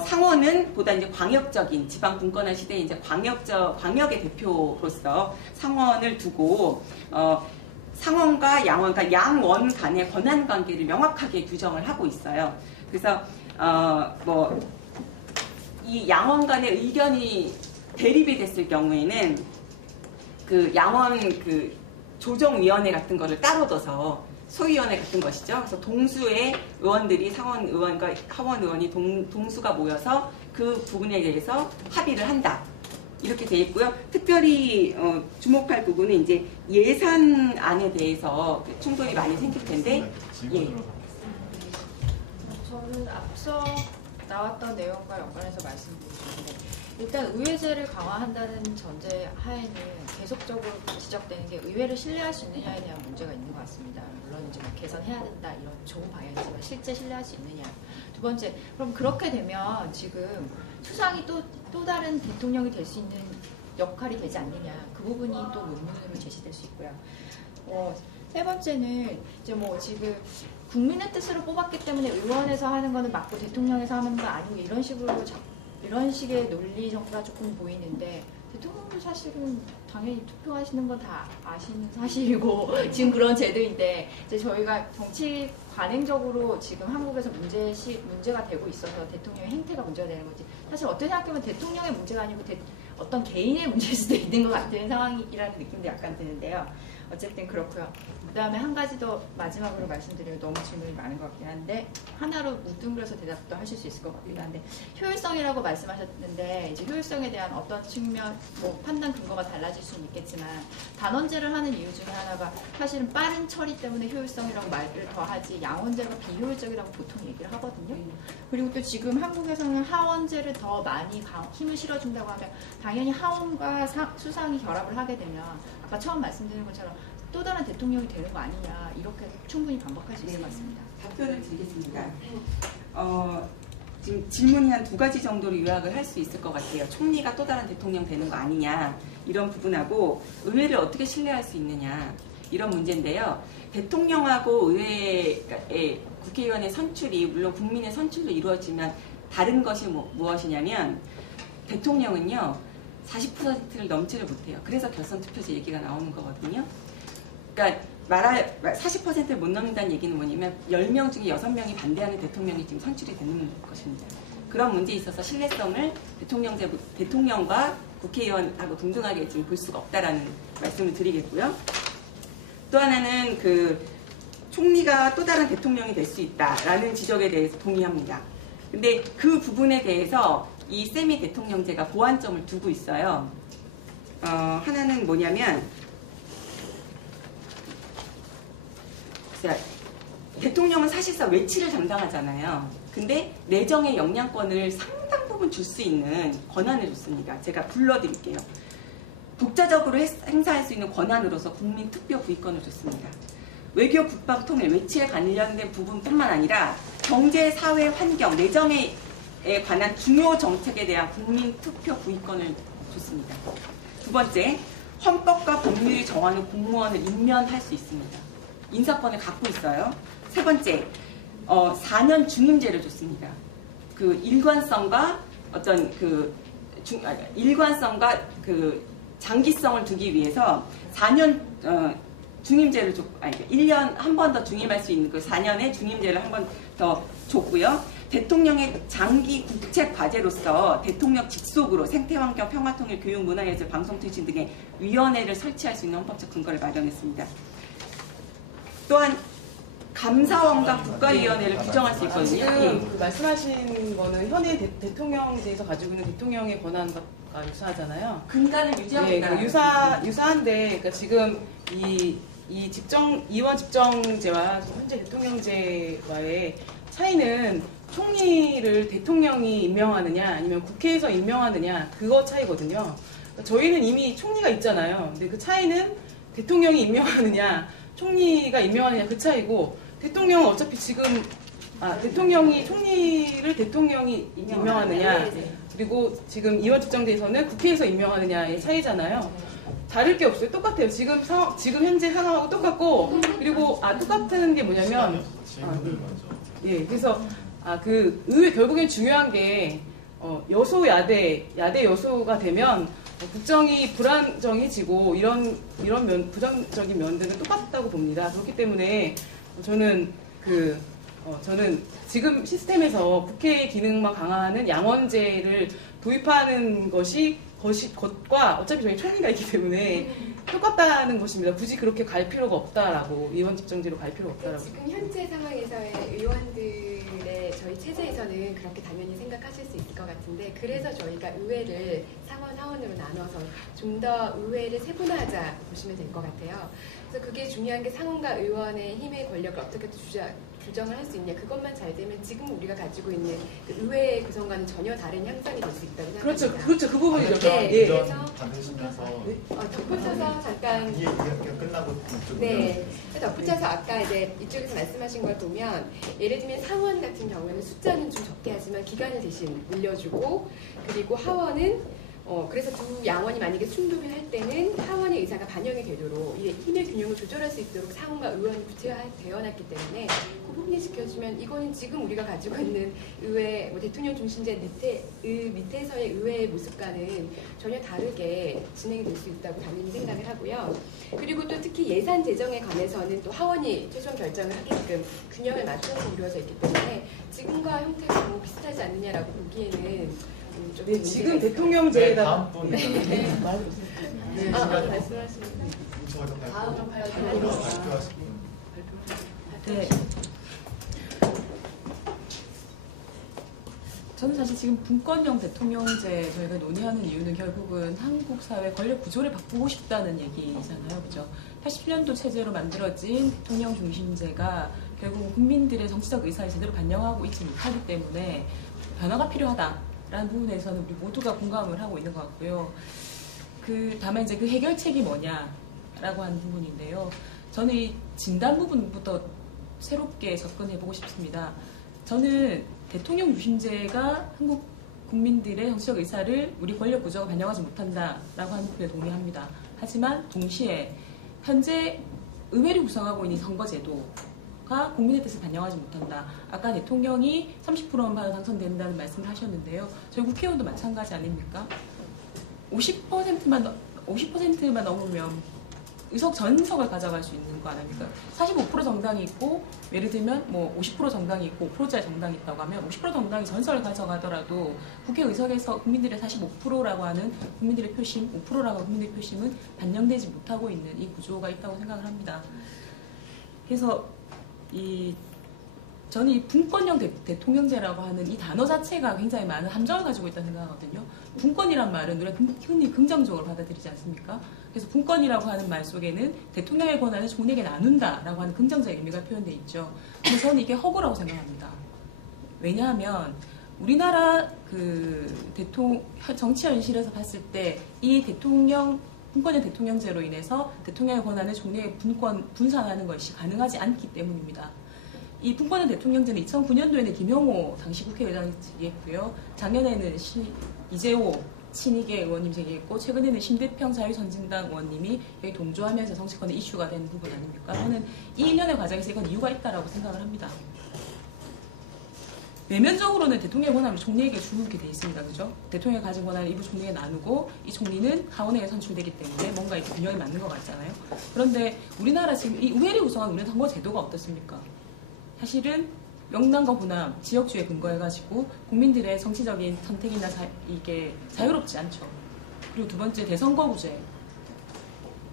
상원은 보다 이제 광역적인 지방 분권화 시대에 이제 광역의 대표로서 상원을 두고 상원과 양원, 그러니까 양원 간의 권한 관계를 명확하게 규정을 하고 있어요. 그래서 이 양원 간의 의견이 대립이 됐을 경우에는 그 양원 그 조정위원회 같은 거를 따로 둬서 소위원회 같은 것이죠. 그래서 동수의 의원들이 상원 의원과 하원 의원이 동수가 모여서 그 부분에 대해서 합의를 한다. 이렇게 돼 있고요. 특별히 주목할 부분은 이제 예산안에 대해서 충돌이 많이 생길 텐데. 질문으로 저는 앞서 나왔던 내용과 연관해서 말씀드리는데 일단 의회제를 강화한다는 전제 하에는 계속적으로 지적되는 게 의회를 신뢰할 수 있느냐에 대한 문제가 있는 것 같습니다. 물론 이제 뭐 개선해야 된다 이런 좋은 방향이지만 실제 신뢰할 수 있느냐. 두 번째, 그럼 그렇게 되면 지금 수상이 또 다른 대통령이 될 수 있는 역할이 되지 않느냐. 그 부분이 또 논문으로 제시될 수 있고요. 세 번째는 이제 뭐 지금 국민의 뜻으로 뽑았기 때문에 의원에서 하는 거는 맞고 대통령에서 하는 거 아니고 이런 식의 논리가 조금 보이는데 대통령도 사실은 당연히 투표하시는 건 다 아시는 사실이고 지금 그런 제도인데 이제 저희가 정치 관행적으로 지금 한국에서 문제가 되고 있어서 대통령의 행태가 문제가 되는 거지 사실 어떻게 생각하면 대통령의 문제가 아니고 어떤 개인의 문제일 수도 있는 것 같은 상황이라는 느낌도 약간 드는데요. 어쨌든 그렇고요. 그 다음에 한 가지 더 마지막으로 말씀드리면 너무 질문이 많은 것 같긴 한데 하나로 뭉뚱그려서 대답도 하실 수 있을 것 같기도 한데 효율성이라고 말씀하셨는데 이제 효율성에 대한 어떤 측면 뭐 판단 근거가 달라질 수는 있겠지만 단원제를 하는 이유 중에 하나가 사실은 빠른 처리 때문에 효율성이라고 말을 더 하지 양원제가 비효율적이라고 보통 얘기를 하거든요. 그리고 또 지금 한국에서는 하원제를 더 많이 힘을 실어준다고 하면 당연히 하원과 수상이 결합을 하게 되면 아까 처음 말씀드린 것처럼 또 다른 대통령이 되는 거 아니냐 이렇게 충분히 반박할 수 있을 것 같습니다. 답변을 드리겠습니다. 지금 질문이 한 2가지 정도로 요약을 할 수 있을 것 같아요. 총리가 또 다른 대통령 되는 거 아니냐 이런 부분하고 의회를 어떻게 신뢰할 수 있느냐 이런 문제인데요. 대통령하고 의회의 국회의원의 선출이 물론 국민의 선출로 이루어지면 다른 것이 무엇이냐면 대통령은요 40%를 넘지를 못해요. 그래서 결선투표제 얘기가 나오는 거거든요. 그러니까 40%를 못 넘는다는 얘기는 뭐냐면 10명 중에 6명이 반대하는 대통령이 지금 선출이 되는 것입니다. 그런 문제에 있어서 신뢰성을 대통령과 국회의원하고 동등하게 지금 볼 수가 없다라는 말씀을 드리겠고요. 또 하나는 그 총리가 또 다른 대통령이 될 수 있다라는 지적에 대해서 동의합니다. 근데 그 부분에 대해서 이 세미 대통령제가 보완점을 두고 있어요. 하나는 뭐냐면 대통령은 사실상 외치를 담당하잖아요. 근데 내정의 역량권을 상당 부분 줄 수 있는 권한을 줬습니다. 제가 불러드릴게요. 독자적으로 행사할 수 있는 권한으로서 국민 투표 구의권을 줬습니다. 외교, 국방, 통일, 외치에 관련된 부분뿐만 아니라 경제, 사회, 환경, 내정에 관한 중요 정책에 대한 국민 투표 구의권을 줬습니다. 두 번째, 헌법과 법률이 정하는 공무원을 임면할 수 있습니다. 인사권을 갖고 있어요. 세 번째, 4년 중임제를 줬습니다. 그 일관성과 어떤 일관성과 장기성을 두기 위해서 4년 중임제를 1년 한 번 더 중임할 수 있는 그 4년의 중임제를 한 번 더 줬고요. 대통령의 장기 국책 과제로서 대통령 직속으로 생태환경, 평화통일, 교육, 문화예술, 방송통신 등의 위원회를 설치할 수 있는 헌법적 근거를 마련했습니다. 또한 감사원과 국가위원회를 규정할 수 있거든요. 지금 그 말씀하신 거는 현행 대통령제에서 가지고 있는 대통령의 권한과 유사하잖아요. 근간을 유지하고 네, 있다. 유사한데, 그러니까 지금 이원 집정제와 현재 대통령제와의 차이는 총리를 대통령이 임명하느냐 아니면 국회에서 임명하느냐 그거 차이거든요. 그러니까 저희는 이미 총리가 있잖아요. 근데 그 차이는 대통령이 임명하느냐 총리가 임명하느냐 그 차이고, 대통령은 어차피 지금 총리를 대통령이 임명하느냐, 그리고 지금 이원 집정제에서는 국회에서 임명하느냐의 차이잖아요. 다를 게 없어요. 똑같아요. 지금 현재 상황하고 똑같고, 그리고 똑같은 게 뭐냐면, 예, 그래서 그 의회 결국엔 중요한 게 야대 여소가 되면 국정이 불안정해지고 이런 부정적인 면들은 똑같다고 봅니다. 그렇기 때문에 저는 지금 시스템에서 국회의 기능만 강화하는 양원제를 도입하는 것과 어차피 저희 총리가 있기 때문에 똑같다는 것입니다. 굳이 그렇게 갈 필요가 없다라고, 이원 집정제로 갈 필요가 없다라고. 지금 현재 상황에서의 의원들의 저희 체제에서는 그렇게 당연히 생각하실 수 있을 것 같은데, 그래서 저희가 의회를 상원, 하원으로 나눠서 좀 더 의회를 세분화하자 보시면 될 것 같아요. 그래서 그게 중요한 게 상원과 의원의 힘의 권력을 어떻게 규정을 할 수 있냐, 그것만 잘 되면 지금 우리가 가지고 있는 그 의회 구성과는 전혀 다른 향상이 될 수 있다고 생각합니다. 그렇죠. 그 부분이죠. 네, 예. 그래서 받으시면서 덧붙여서 잠깐 이게 끝나고 이쪽으로 네, 덧붙여서 아까 이제 이쪽에서 말씀하신 걸 보면, 예를 들면 상원 같은 경우에는 숫자는 좀 적게 하지만 기간을 대신 늘려주고, 그리고 하원은 그래서 두 양원이 만약에 충돌을 할 때는 하원의 의사가 반영이 되도록 이 힘의 균형을 조절할 수 있도록 상원과 의원이 구체화되어 놨기 때문에 그 부분이 지켜지면, 이거는 지금 우리가 가지고 있는 의회 대통령 중심제 밑에서의 의회의 모습과는 전혀 다르게 진행이 될 수 있다고 당연히 생각을 하고요. 그리고 또 특히 예산 재정에 관해서는 또 하원이 최종 결정을 하게끔 균형을 맞춰서 이루어져 있기 때문에 지금과 형태가 너무 비슷하지 않느냐라고 보기에는 좀 네, 지금 문제가 대통령제에다 다음 분 말씀하시면 다음 네. 저는 사실 지금 분권형 대통령제 저희가 논의하는 이유는 결국은 한국 사회 권력 구조를 바꾸고 싶다는 얘기잖아요. 그죠? 87년도 체제로 만들어진 대통령 중심제가 결국 국민들의 정치적 의사를 제대로 반영하고 있지 못하기 때문에 변화가 필요하다라는 부분에서는 우리 모두가 공감을 하고 있는 것 같고요. 다만 이제 그 해결책이 뭐냐라고 하는 부분인데요. 저는 이 진단 부분부터 새롭게 접근해보고 싶습니다. 저는 대통령 중심제가 한국 국민들의 정치적 의사를 우리 권력 구조가 반영하지 못한다라고 하는 부분에 동의합니다. 하지만 동시에 현재 의회를 구성하고 있는 선거제도가 국민의 뜻을 반영하지 못한다. 아까 대통령이 30%만 받아 당선된다는 말씀을 하셨는데요. 저희 국회의원도 마찬가지 아닙니까? 50%만 넘으면 의석 전석을 가져갈 수 있는 거 아닙니까? 45% 정당이 있고, 예를 들면 뭐 50% 정당이 있고 5%짜리 정당이 있다고 하면 50% 정당이 전석을 가져가더라도 국회의석에서 국민들의 45%라고 하는 국민들의 표심, 5%라고 하는 국민들의 표심은 반영되지 못하고 있는 이 구조가 있다고 생각을 합니다. 그래서 저는 이 분권형 대통령제라고 하는 이 단어 자체가 굉장히 많은 함정을 가지고 있다고 생각하거든요. 분권이란 말은 우리가 흔히 긍정적으로 받아들이지 않습니까? 그래서 분권이라고 하는 말 속에는 대통령의 권한을 종에게 나눈다라고 하는 긍정적인 의미가 표현되어 있죠. 근데 저는 이게 허구라고 생각합니다. 왜냐하면 우리나라 정치 현실에서 봤을 때 이 분권의 대통령제로 인해서 대통령의 권한을 종에게 분산하는 것이 가능하지 않기 때문입니다. 이 분권의 대통령제는 2009년도에는 김영호 당시 국회의장이 제기했고요. 작년에는 이재호 친이계 의원님 제기했고, 최근에는 심대평 자유선진당 의원님이 여기 동조하면서 정치권의 이슈가 된 부분 아닙니까? 저는 이 일련의 과정에서 이건 이유가 있다라고 생각을 합니다. 외면적으로는 대통령의 권한을 총리에게 주게 돼 있습니다. 그죠? 대통령이 가진 권한을 일부 총리에게 나누고, 이 총리는 하원에게 선출되기 때문에 뭔가 이렇게 균형이 맞는 것 같잖아요. 그런데 우리나라 지금 이 의회를 구성한 우리나라 선거 제도가 어떻습니까? 사실은 명랑과 호남, 지역주의에 근거해가지고 국민들의 정치적인 선택이나 이게 자유롭지 않죠. 그리고 두 번째 대선거구제.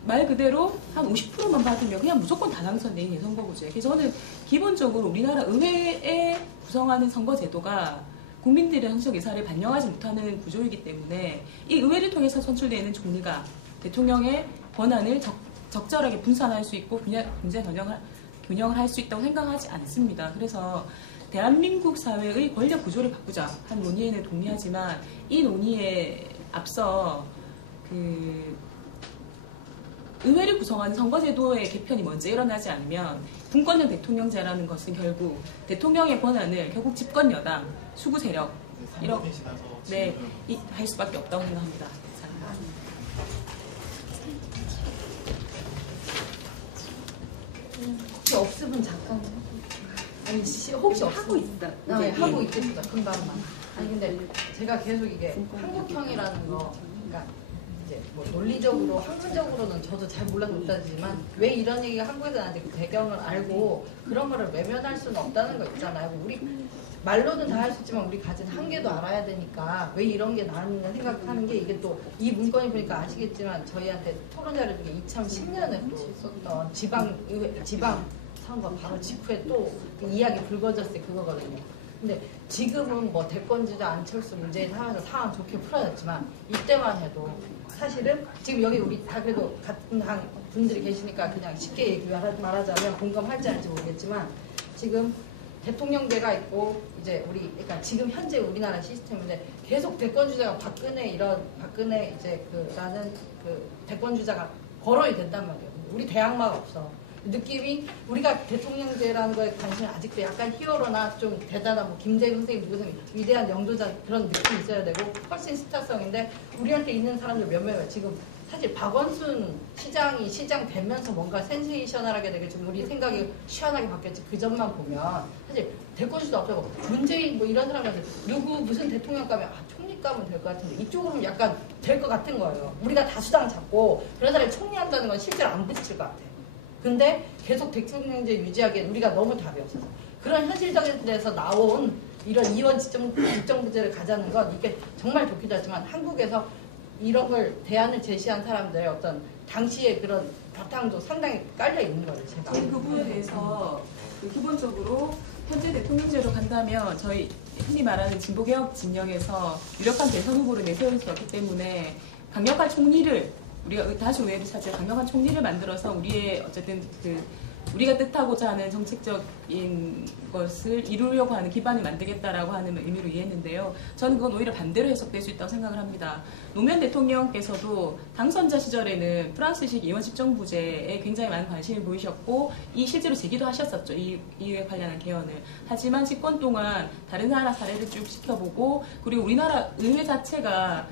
말 그대로 한 50%만 받으면 그냥 무조건 다 당선된 대선거구제. 그래서 저는 기본적으로 우리나라 의회에 구성하는 선거제도가 국민들의 정치적 의사를 반영하지 못하는 구조이기 때문에 이 의회를 통해서 선출되는 총리가 대통령의 권한을 적절하게 분산할 수 있고 문제 균형을 할 수 있다고 생각하지 않습니다. 그래서 대한민국 사회의 권력 구조를 바꾸자 한 논의에는 동의하지만 이 논의에 앞서 의회를 구성하는 선거제도의 개편이 먼저 일어나지 않으면 분권형 대통령제라는 것은 결국 대통령의 권한을 결국 집권 여당, 수구 세력 이렇게 할 수밖에 없다고 생각합니다. 혹시 없으면 잠깐. 아니 혹시 하고 있다. 네, 하고 있겠어. 금방만. 아니 근데 제가 계속 이게 한국형이라는 거, 그러니까 이제 뭐 논리적으로 학문적으로는 저도 잘 몰라서 못하지만 왜 이런 얘기가 한국에서 나는데 그 배경을 알고 그런 거를 외면할 수는 없다는 거 있잖아요. 우리 말로는 다 할 수 있지만 우리 가진 한계도 알아야 되니까 왜 이런 게 나왔느냐 생각하는 게 이게 또 이 문건이 보니까 아시겠지만 저희한테 토론 자료 중에 2010년에 또 썼던 지방 선거 바로 직후에 또 그 이야기 불거졌을 때 그거거든요. 근데 지금은 뭐 대권주자 안철수 문재인 하면서 상황 좋게 풀어졌지만 이때만 해도 사실은 지금 여기 우리 다 그래도 같은 당 분들이 계시니까 그냥 쉽게 말하자면 공감할지 않을지 모르겠지만 지금 대통령제가 있고 이제 그러니까 지금 현재 우리나라 시스템인데 계속 대권주자가 박근혜 이제 라는 대권주자가 거론이 된단 말이에요. 우리 대항마가 없어. 느낌이 우리가 대통령제라는 거에 관심이 아직도 약간 히어로나 좀 대단한 뭐 김대중 선생님 누구 선생님 위대한 영도자 그런 느낌이 있어야 되고 훨씬 스타성인데 우리한테 있는 사람들 몇 명이에요. 지금 사실 박원순 시장이 시장 되면서 뭔가 센세이셔널하게 되게 좀 우리 생각이 시원하게 바뀌었지. 그 점만 보면 사실 대권주도 없고 문재인 뭐 이런 사람한테 누구 무슨 대통령 가면 총리 가면 될 것 같은데 이쪽으로는 약간 될 것 같은 거예요. 우리가 다수당 잡고 그런 사람이 총리한다는 건 실제로 안 부딪힐 것 같아. 근데 계속 대통령제 유지하기엔 우리가 너무 답이 없어서 그런 현실적인 데서 나온 이런 이원 집정부제를 가자는 건 이게 정말 좋기도 하지만 한국에서 이런 걸 대안을 제시한 사람들의 어떤 당시의 그런 바탕도 상당히 깔려 있는 거예요. 제가. 그 부분에 대해서 기본적으로 현재 대통령제로 간다면 저희 흔히 말하는 진보개혁 진영에서 유력한 대선 후보를 내세울 수 없기 때문에 강력한 총리를 우리가 다시 의회를 차지해 강력한 총리를 만들어서 우리의 어쨌든 우리가 뜻하고자 하는 정책적인 것을 이루려고 하는 기반을 만들겠다라고 하는 의미로 이해했는데요. 저는 그건 오히려 반대로 해석될 수 있다고 생각을 합니다. 노무현 대통령께서도 당선자 시절에는 프랑스식 이원집정부제에 굉장히 많은 관심을 보이셨고 실제로 제기도 하셨었죠. 이에 관련한 개헌을. 하지만 집권 동안 다른 나라 사례를 쭉 지켜보고 그리고 우리나라 의회 자체가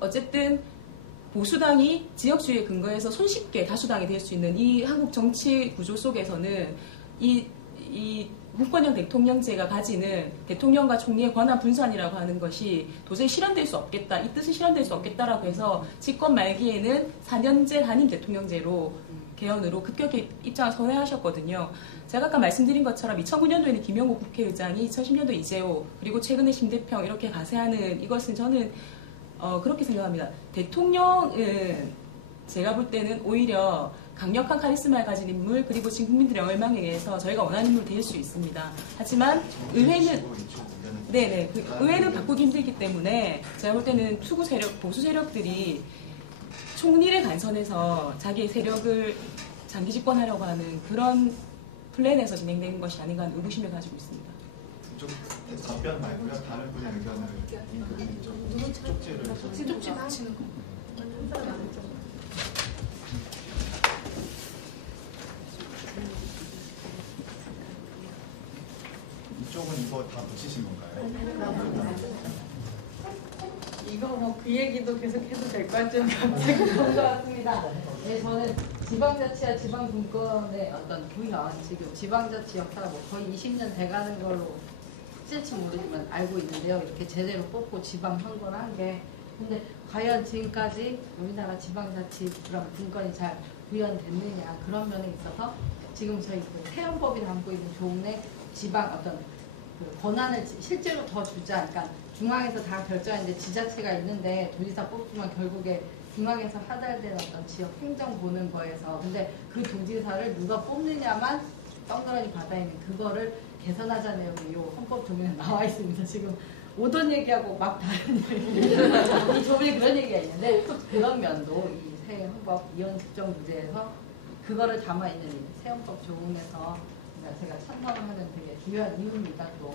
어쨌든 보수당이 지역주의에 근거해서 손쉽게 다수당이 될 수 있는 이 한국 정치 구조 속에서는 이 문권형 대통령제가 가지는 대통령과 총리의 권한 분산이라고 하는 것이 도저히 실현될 수 없겠다. 이 뜻이 실현될 수 없겠다라고 해서 집권 말기에는 4년제 단임 대통령제로 개헌으로 급격히 입장을 선회하셨거든요. 제가 아까 말씀드린 것처럼 2009년도에는 김영호 국회의장이 2010년도 이재호 그리고 최근에 심대평 이렇게 가세하는 이것은 저는 그렇게 생각합니다. 대통령은 제가 볼 때는 오히려 강력한 카리스마를 가진 인물 그리고 지금 국민들의 열망에 의해서 저희가 원하는 인물이 될 수 있습니다. 하지만 의회는 의회는 바꾸기 힘들기 때문에 제가 볼 때는 수구 세력, 보수 세력들이 총리를 간선해서 자기의 세력을 장기 집권하려고 하는 그런 플랜에서 진행되는 것이 아닌가 하는 의구심을 가지고 있습니다. 좀 답변 말고요. 다른 분의 의견을 좀 쪽지 하시는 거. 이쪽은 이거 다 붙이신 건가요? 이거 뭐 그 얘기도 계속 해도 될 것 같지만 갑자기 그런 것 같습니다. 네, 저는 지방자치와 지방분권의 어떤 부연, 지금 지방자치 역사가 뭐 거의 20년 돼가는 걸로 실지 모르지만 알고 있는데요. 이렇게 제대로 뽑고 지방 선거를 게 근데 과연 지금까지 우리나라 지방자치 그런 분권이 잘 구현됐느냐 그런 면에 있어서 지금 저희 태연법이 담고 있는 조문에 지방 어떤 그 권한을 실제로 더 주자. 그러니까 중앙에서 다 결정하는데 지자체가 있는데 도지사 뽑지만 결국에 중앙에서 하달된 어떤 지역 행정 보는 거에서 근데 그 도지사를 누가 뽑느냐만 덩그러니 받아 있는 그거를 개선하자 내용이 이 헌법 조문에 나와 있습니다. 지금 오던 얘기하고 막 다른 얘기. 이 조문에 그런 얘기가 있는데 또 그런 면도 이 새 헌법 이원 집정 부제에서 그거를 담아 있는 이 새 헌법 조문에서 그러니까 제가 찬성을 하는 되게 중요한 이유입니다. 또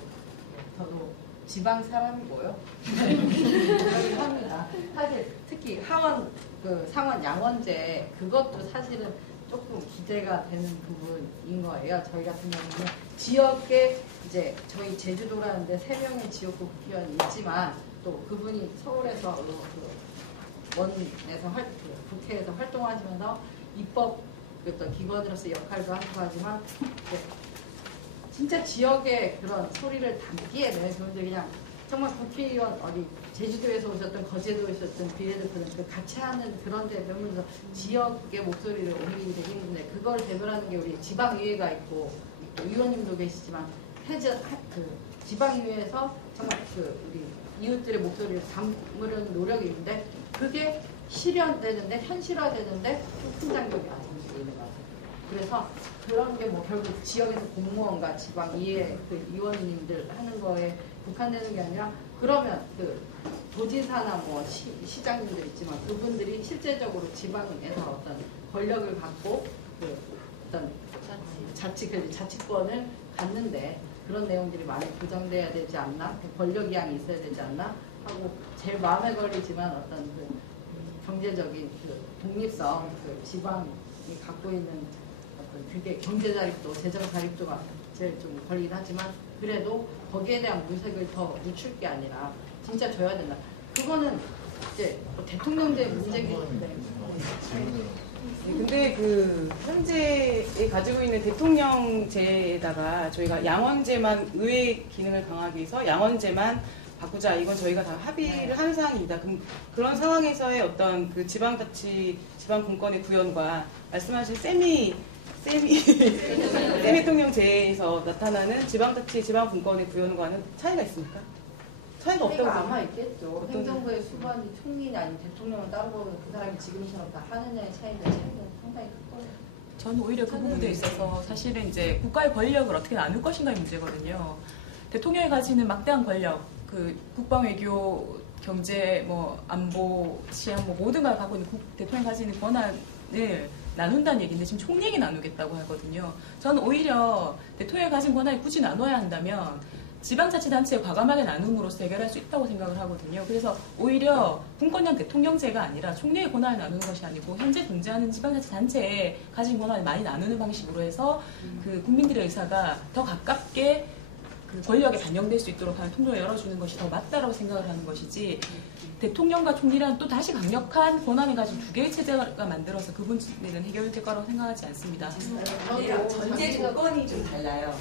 저도 지방 사람이고요. 그러긴 합니다. 사실 특히 하원 그 상원 양원제 그것도 사실은 조금 기대가 되는 부분인 거예요. 저희 같은 경우는 지역에 이제 저희 제주도라는데 3명의 지역구 국회의원이 있지만 또 그분이 서울에서 원에서 국회에서 활동하시면서 입법 어떤 기관으로서 역할도 하시고 하지만 진짜 지역의 그런 소리를 담기에는 그런데 그냥 정말 국회의원 어디 제주도에서 오셨던 거제도에 오셨던 비례대표는 그 같이 하는 그런 데 배우면서 지역의 목소리를 옮기기 되게 힘든데 그걸 대변하는 게 우리 지방의회가 있고 의원님도 계시지만 그 지방의회에서 정말 그 우리 이웃들의 목소리를 담으려는 노력이 있는데 그게 실현되는데 현실화되는데 큰 장벽이 아직도 있는 것 같아요. 그래서 그런 게 뭐 결국 지역에서 공무원과 지방의회 그 의원님들 하는 거에 국한되는 게 아니라 그러면 그 도지사나 뭐 시장님들 있지만 그분들이 실제적으로 지방에서 어떤 권력을 갖고 그 어떤 자치권을 갖는데 그런 내용들이 많이 보장돼야 되지 않나? 그 권력 이양이 있어야 되지 않나? 하고 제일 마음에 걸리지만 어떤 그 경제적인 그 독립성, 그 지방이 갖고 있는 어떤 그게 경제 자립도, 재정 자립도가 제일 좀 걸리긴 하지만 그래도 거기에 대한 물색을 더 늦출 게 아니라 진짜 줘야 된다. 그거는 이제 뭐 대통령제 문제긴 한데. 근데 그 현재에 가지고 있는 대통령제에다가 저희가 양원제만 의회 기능을 강하게 해서 양원제만 바꾸자 이건 저희가 다 합의를 하는 사항입니다. 그럼 그런 상황에서의 어떤 그 지방자치, 지방분권의 구현과 말씀하신 세미 대통령제에서 나타나는 지방자치, 지방분권의 구현과는 차이가 있습니까? 차이가 없다고 아마 있겠죠. 행정부의 수반이 총리냐 아니면 대통령을 따로 보면 그 사람이 지금처럼 다 하느냐의 차이가 상당히 클 거예요. 저는 오히려 그 부분에 있어서 사실은 이제 국가의 권력을 어떻게 나눌 것인가의 문제거든요. 대통령이 가지는 막대한 권력, 그 국방, 외교, 경제, 뭐 안보, 치안, 뭐 모든 걸 갖고 있는 대통령이 가지는 권한을 나눈다는 얘기인데 지금 총리에게 나누겠다고 하거든요. 저는 오히려 대통령이 가진 권한을 굳이 나눠야 한다면 지방자치단체에 과감하게 나눔으로써 해결할 수 있다고 생각을 하거든요. 그래서 오히려 분권형 대통령제가 아니라 총리의 권한을 나누는 것이 아니고 현재 존재하는 지방자치단체에 가진 권한을 많이 나누는 방식으로 해서 그 국민들의 의사가 더 가깝게 그 권력에 반영될 수 있도록 하는 통로를 열어주는 것이 더 맞다라고 생각을 하는 것이지 대통령과 총리란 또 다시 강력한 권한을 가진 두 개의 체제가 만들어서 그 문제는 해결될 거라고 생각하지 않습니다. 전제 조건이 좀 달라요.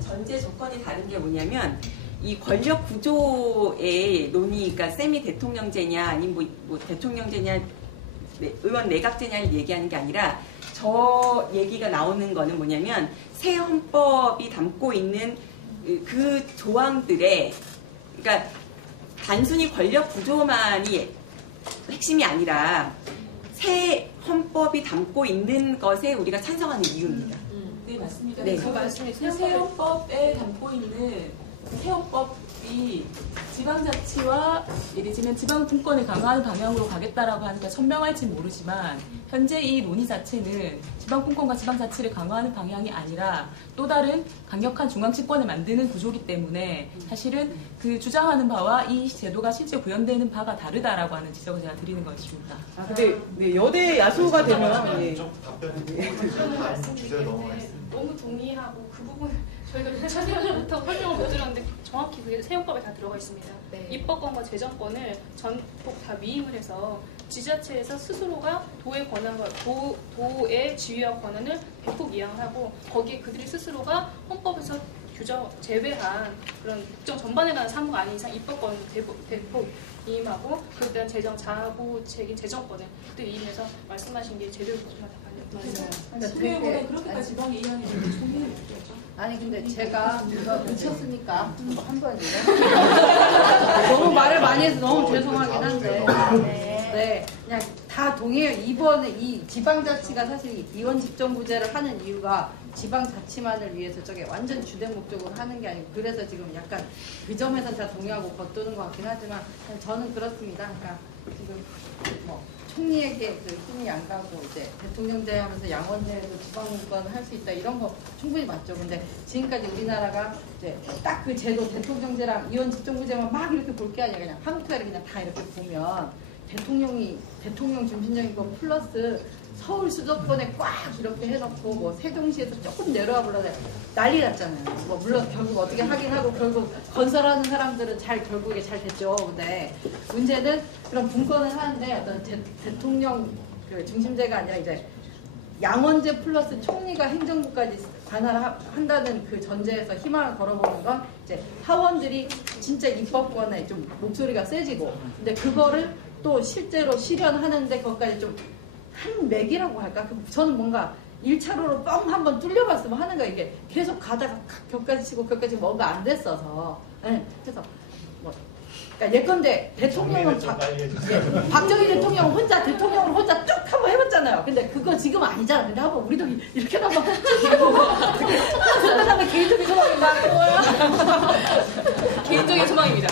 전제 조건이 다른 게 뭐냐면 이 권력 구조의 논의, 그러니까 세미 대통령제냐 아니면 뭐 대통령제냐 의원 내각제냐를 얘기하는 게 아니라 저 얘기가 나오는 거는 뭐냐면 새 헌법이 담고 있는 그 조항들의 그러니까 단순히 권력 구조만이 핵심이 아니라 새 헌법이 담고 있는 것에 우리가 찬성하는 이유입니다. 네, 맞습니다. 네. 그 말씀이 새 헌법에 담고 있는 새 헌법이 지방자치와 예를 들면 지방분권을 강화하는 방향으로 가겠다라고 하는 게 선명할지는 모르지만 현재 이 논의 자체는 지방분권과 지방자치를 강화하는 방향이 아니라 또 다른 강력한 중앙집권을 만드는 구조이기 때문에 사실은 그 주장하는 바와 이 제도가 실제 구현되는 바가 다르다라고 하는 지적을 제가 드리는 것입니다. 근데 네, 여대 야소가 되면 예. 너무 동의하고 그 부분 저희가 자세하게부터 설명을 못 드렸는데 정확히 그게 새 헌법에 다 들어가 있습니다. 네. 입법권과 재정권을 전폭 다 위임을 해서 지자체에서 스스로가 도의 권한과 도의 지휘와 권한을 대폭 이양하고 거기에 그들이 스스로가 헌법에서 제외한 그런 국정 전반에 관한 사무가 아닌 이상 입법권을 대폭 위임하고 그에 대한 재정 자부 책임 재정권을 그들 위임해서 말씀하신 게 제대로 다 수요보다 그렇게까지 지방에 이양이 되는 종이는 없겠죠. 아니 근데 제가 이거 미쳤으니까 한번 너무 말을 많이 해서 너무 죄송하긴 한데 네 그냥 다 동의해요. 이번에 이 지방자치가 사실 이원 집정부제를 하는 이유가 지방자치만을 위해서 저게 완전 주된 목적으로 하는 게 아니고 그래서 지금 약간 그 점에서 다 동의하고 겉도는 것 같긴 하지만 저는 그렇습니다. 그러니까 지금 뭐 총리에게 그 힘이 안 가고 이제 대통령제 하면서 양원제에도 지방분권을 할 수 있다 이런 거 충분히 맞죠. 근데 지금까지 우리나라가 이제 딱 그 제도 대통령제랑 이원 집정부제만 막 이렇게 볼 게 아니라 그냥 한국사를 그냥 다 이렇게 보면 대통령 중심적인 거 플러스 서울 수도권에 꽉 이렇게 해놓고 뭐 세종시에서 조금 내려와 보려고 난리 났잖아요. 뭐 물론 결국 어떻게 하긴 하고 결국 건설하는 사람들은 결국에 잘 됐죠. 근데 문제는 그런 분권을 하는데 어떤 대통령 그 중심제가 아니라 이제 양원제 플러스 총리가 행정부까지 관할한다는 그 전제에서 희망을 걸어보는 건 이제 하원들이 진짜 입법권에 좀 목소리가 세지고 근데 그거를 또 실제로 실현하는데 그것까지 좀 한 맥이라고 할까? 저는 뭔가 1차로로 뻥 한번 뚫려봤으면 하는 거야. 이게 계속 가다가 격까지 치고 격까지 뭐가 안 됐어서. 네, 그래서 뭐 그러니까 예컨대 대통령은 박정희 대통령 대통령을 혼자 쭉 한번 해봤잖아요. 근데 그거 지금 아니잖아. 근데 한번 우리도 이렇게 한번 그다음에 개인적인 소망이 나는 거야. 개인적인 소망입니다.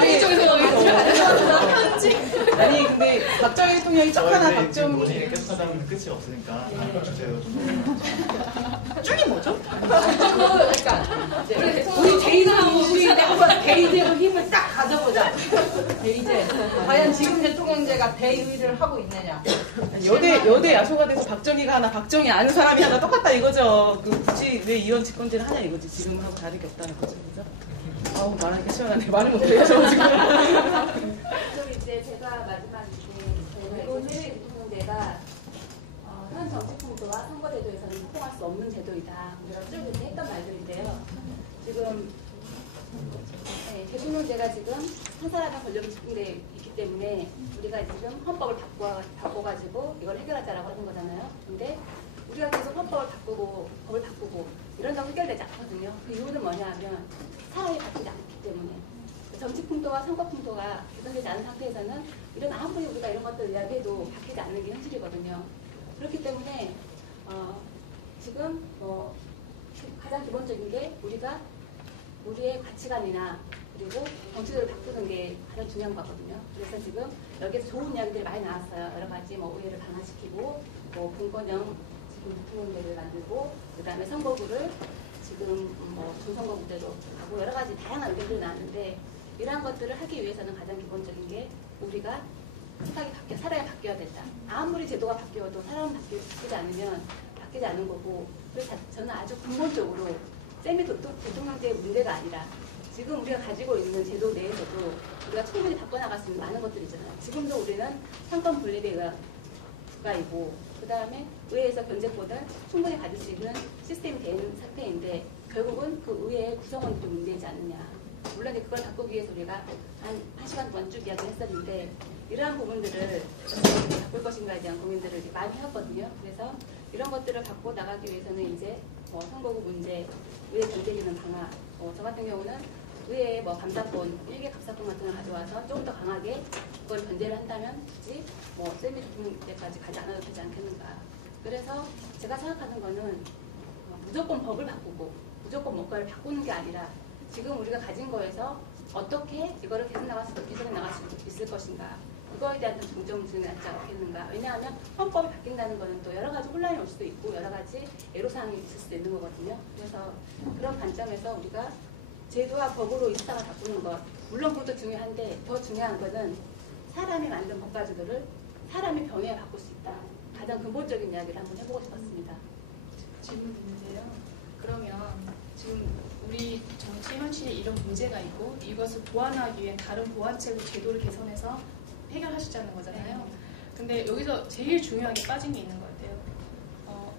개인적인 소망이죠. 아니 근데 박정희 대통령이 쩍하나 박정희 논의를 계속 하다 보면 끝이 없으니까 주제로 좀 쭉이 뭐죠? 그러니까 우리 제이제하고 우리 한번 대의제로 힘을 딱 가져보자. 대의제 과연 지금 대통령제가 대의를 하고 있느냐? 여대 야소가 돼서 박정희가 하나 박정희 아는 사람이 하나 똑같다 이거죠. 그 굳이 왜 이원 집권제를 하냐 이거지. 지금하고 다른 게 없다는 거죠. 그죠? 아우 말하기가 시원하네. 말을 못해요 저 지금. 그럼 이제 제가 마지막 이번 해외 대통령제가 현 정치풍토와 선거제도에서는 포함할 수 없는 제도이다. 우리가 쭉 이렇게 했던 말들인데요. 지금 대통령제가 지금 한 사람의 권력이 집중되어 있기 때문에 우리가 지금 헌법을 바꿔가지고 이걸 해결하자라고 하는 거잖아요. 근데 우리가 계속 헌법을 바꾸고 법을 바꾸고 이런다고 해결되지 않거든요. 그 이유는 뭐냐 하면 사람이 바뀌지 않기 때문에 정치풍토와 선거풍토가 개선되지 않은 상태에서는 이런 아무리 우리가 이런 것들 이야기해도 바뀌지 않는 게 현실이거든요. 그렇기 때문에 지금 가장 기본적인 게 우리의 가치관이나 그리고 정치를 바꾸는 게 가장 중요한 거거든요. 그래서 지금 여기에서 좋은 이야기들이 많이 나왔어요. 여러 가지 의회를 강화시키고 분권형 지금 대통령제를 만들고 그다음에 선거구를 지금 중선거구제로 하고 여러 가지 다양한 의견들이 나왔는데 이러한 것들을 하기 위해서는 가장 기본적인 게 우리가 사람이 바뀌어야 된다. 아무리 제도가 바뀌어도 사람은 바뀌지 않으면 바뀌지 않은 거고 그래서 저는 아주 근본적으로 대통령제의 문제가 아니라 지금 우리가 가지고 있는 제도 내에서도 우리가 충분히 바꿔나갈 수 있는 많은 것들이 있잖아요. 지금도 우리는 상권 분립에 의한 국가이고 그 다음에 의회에서 견제권을 충분히 가질 수 있는 시스템이 되는 상태인데 결국은 그 의회의 구성원이 좀 문제이지 않느냐. 물론 그걸 바꾸기 위해서 우리가 한 시간 동안 쭉 이야기를 했었는데 이러한 부분들을 어떻게 바꿀 것인가에 대한 고민들을 많이 해왔거든요. 그래서 이런 것들을 바꿔 나가기 위해서는 이제 선거구 문제, 의회 견제기능 강화, 저 같은 경우는 의회에 감사권, 일개 감사권 같은 걸 가져와서 조금 더 강하게 그걸 견제를 한다면 굳이 세미 대통령제까지 가지 않아도 되지 않겠는가. 그래서 제가 생각하는 거는 무조건 법을 바꾸고 무조건 뭔가를 바꾸는 게 아니라 지금 우리가 가진 거에서 어떻게 이거를 개선해 나갈 수 있을 것인가. 그거에 대한 중점을 두는 게 낫지 않겠는가. 왜냐하면 헌법이 바뀐다는 거는 또 여러 가지 혼란이 올 수도 있고 여러 가지 애로사항이 있을 수도 있는 거거든요. 그래서 그런 관점에서 우리가 제도와 법으로 이 세상을 바꾸는 것, 물론 그것도 중요한데 더 중요한 거는 사람이 만든 법가지도를 사람이 병행해 바꿀 수 있다. 가장 근본적인 이야기를 한번 해보고 싶었습니다. 질문 있는데요. 그러면 지금 우리 정치 현실에 이런 문제가 있고 이것을 보완하기 위해 다른 보완책으로 제도를 개선해서 해결하시자는 거잖아요. 근데 여기서 제일 중요하게 빠진 게 있는 것 같아요.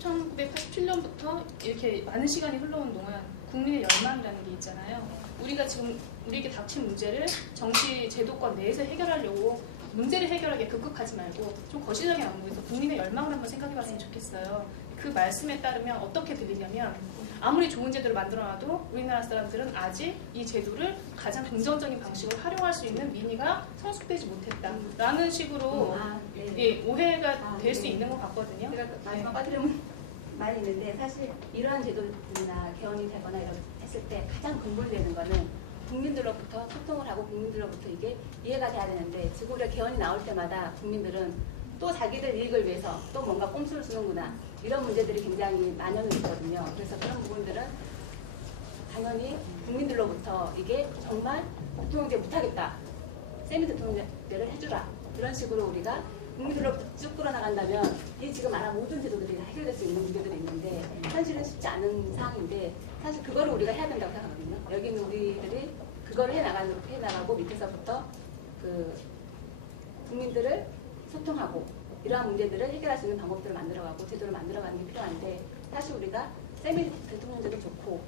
1987년부터 이렇게 많은 시간이 흘러온 동안 국민의 열망이라는 게 있잖아요. 우리가 지금 우리에게 닥친 문제를 정치 제도권 내에서 해결하려고 문제를 해결하기에 급급하지 말고 좀 거시적인 안목에서 국민의 열망을 한번 생각해봤으면 좋겠어요. 그 말씀에 따르면 어떻게 들리냐면 아무리 좋은 제도를 만들어놔도 우리나라 사람들은 아직 이 제도를 가장 긍정적인 방식으로 활용할 수 있는 민의가 성숙되지 못했다라는 식으로 예, 오해가 될 수 있는 것 같거든요. 제가 마지막 빠뜨리면 많이 있는데 사실 이러한 제도나 개헌이 되거나 이런 했을 때 가장 근본되는 거는 국민들로부터 소통을 하고 국민들로부터 이게 이해가 돼야 되는데 지금 우리가 개헌이 나올 때마다 국민들은 또 자기들 이익을 위해서 또 뭔가 꼼수를 쓰는구나 이런 문제들이 굉장히 만연해 있거든요. 그래서 그런 부분들은 당연히 국민들로부터 이게 정말 대통령제 못하겠다, 세미 대통령제를 해주라 이런 식으로 우리가 국민들로부터 쭉 끌어나간다면 이 지금 말한 모든 제도들이 다 해결될 수 있는 문제들이 있는데 현실은 쉽지 않은 상황인데 사실 그거를 우리가 해야 된다고 생각하거든요. 여기 있는 우리들이 그거를 해나가고 밑에서부터 그 국민들을 소통하고 이러한 문제들을 해결할 수 있는 방법들을 만들어가고 제도를 만들어가는 게 필요한데 사실 우리가 세미 대통령제도 좋고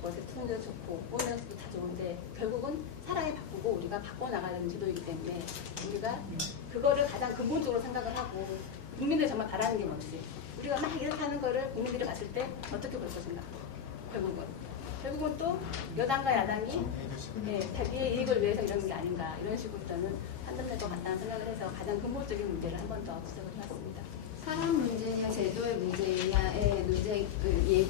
뭐 대통령제도 좋고 오늘도 다 좋은데 결국은 사람이 바꾸고 우리가 바꿔나가는 제도이기 때문에 우리가 그거를 가장 근본적으로 생각을 하고 국민들이 정말 바라는 게 뭔지 우리가 막 이렇게 하는 거를 국민들이 봤을 때 어떻게 볼 것인가 결국은 또 여당과 야당이 자기의 이익을 위해서 이러는 게 아닌가 이런 식으로 저는 판단될 것 같다는 생각을 해서 가장 근본적인 문제를 한 번 더 지적을 해봤습니다. 사람 문제냐 제도의 문제냐의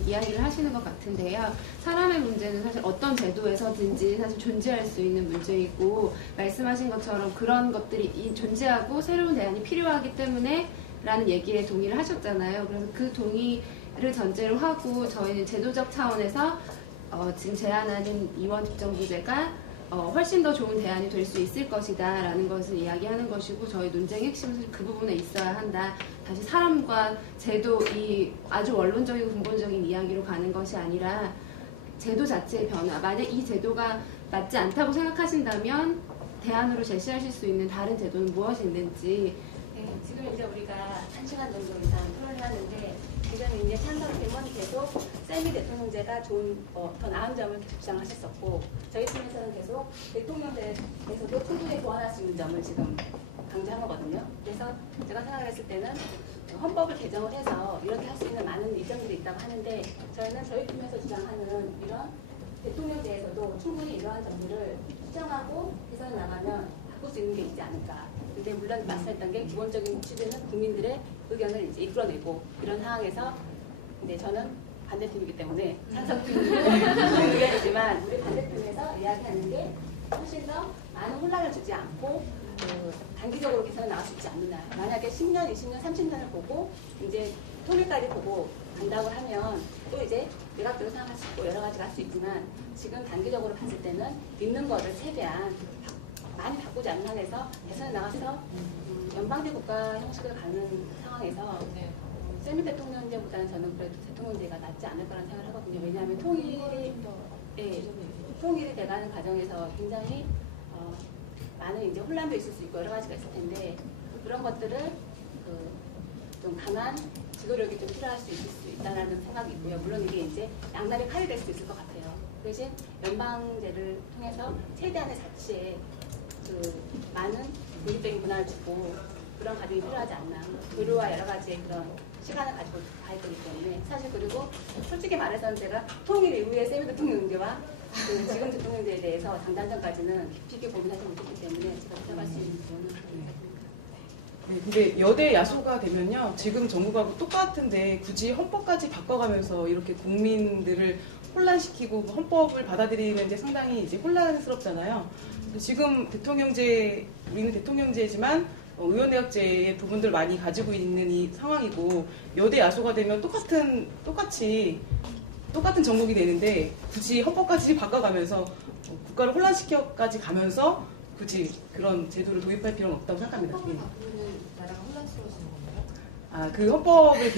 이야기를 하시는 것 같은데요. 사람의 문제는 사실 어떤 제도에서든지 사실 존재할 수 있는 문제이고 말씀하신 것처럼 그런 것들이 존재하고 새로운 대안이 필요하기 때문에 라는 얘기에 동의를 하셨잖아요. 그래서 그 동의를 전제로 하고 저희는 제도적 차원에서 지금 제안하는 이원 집정부제가 훨씬 더 좋은 대안이 될 수 있을 것이다 라는 것을 이야기하는 것이고 저희 논쟁의 핵심은 그 부분에 있어야 한다. 다시 사람과 제도 이 아주 원론적이고 근본적인 이야기로 가는 것이 아니라 제도 자체의 변화. 만약 이 제도가 맞지 않다고 생각하신다면 대안으로 제시하실 수 있는 다른 제도는 무엇이 있는지. 네, 지금 이제 우리가 1시간 정도 이상 토론을 하는데 지금 이제 찬성 대원이 계속 세미 대통령제가 좋은 더 나은 점을 계속 주장하셨었고 저희 팀에서는 계속 대통령제에서도 충분히 보완할 수 있는 점을 지금 강조한 거거든요. 그래서 제가 생각했을 때는 헌법을 개정을 해서 이렇게 할 수 있는 많은 이점들이 있다고 하는데 저희는 저희 팀에서 주장하는 이런 대통령제에서도 충분히 이러한 점들을 수정하고 개선해 나가면 바꿀 수 있는 게 있지 않을까. 근데 물론 말씀했던 게 기본적인 취지는 국민들의 의견을 이제 이끌어내고 이런 상황에서 근데 저는 반대팀이기 때문에 찬성팀을 얘기하지만 우리 반대팀에서 이야기하는 게 훨씬 더 많은 혼란을 주지 않고 단기적으로 개선해 나갈 수 있지 않느냐. 만약에 10년, 20년, 30년을 보고 이제 통일까지 보고 간다고 하면 또 이제 외곽적으로 생각할 수 있고 여러 가지가 할 수 있지만 지금 단기적으로 봤을 때는 있는 거를 최대한 많이 바꾸지 않는 한에서 개선해 나가서 연방제 국가 형식을 가는 상황에서 세미 대통령제보다는 저는 그래도 대통령제가 낫지 않을 거라는 생각을 하거든요. 왜냐하면 통일이 돼가는 과정에서 굉장히 많은 이제 혼란도 있을 수 있고 여러 가지가 있을 텐데 그런 것들을 좀 강한 지도력이 좀 필요할 수 있을 수 있다는 생각이 있고요. 물론 이게 이제 양날의 칼이 될 수 있을 것 같아요. 대신 연방제를 통해서 최대한의 자치에 많은 독립적인 문화를 주고 그런 과정이 필요하지 않나. 교류와 여러 가지의 그런 시간을 가지고 가야 되기 때문에 사실 그리고 솔직히 말해서는 제가 통일 이후의 세미 대통령제와 지금 대통령제에 대해서 장단점까지는 깊이 있게 고민하지 못했기 때문에 제가 생각할 수 있는 부분은 네, 근데 여대 야소가 되면요 지금 정부가 똑같은데 굳이 헌법까지 바꿔가면서 이렇게 국민들을 혼란시키고 헌법을 받아들이는 게 상당히 이제 혼란스럽잖아요. 지금 우리는 대통령제지만 의원내각제의 부분들 많이 가지고 있는 이 상황이고 여대 야소가 되면 똑같이 정국이 되는데 굳이 헌법까지 바꿔가면서 국가를 혼란시켜까지 가면서 굳이 그런 제도를 도입할 필요는 없다고 생각합니다. 헌법을 바꾸는 나라가 혼란스러워지는 건가요? 그 헌법을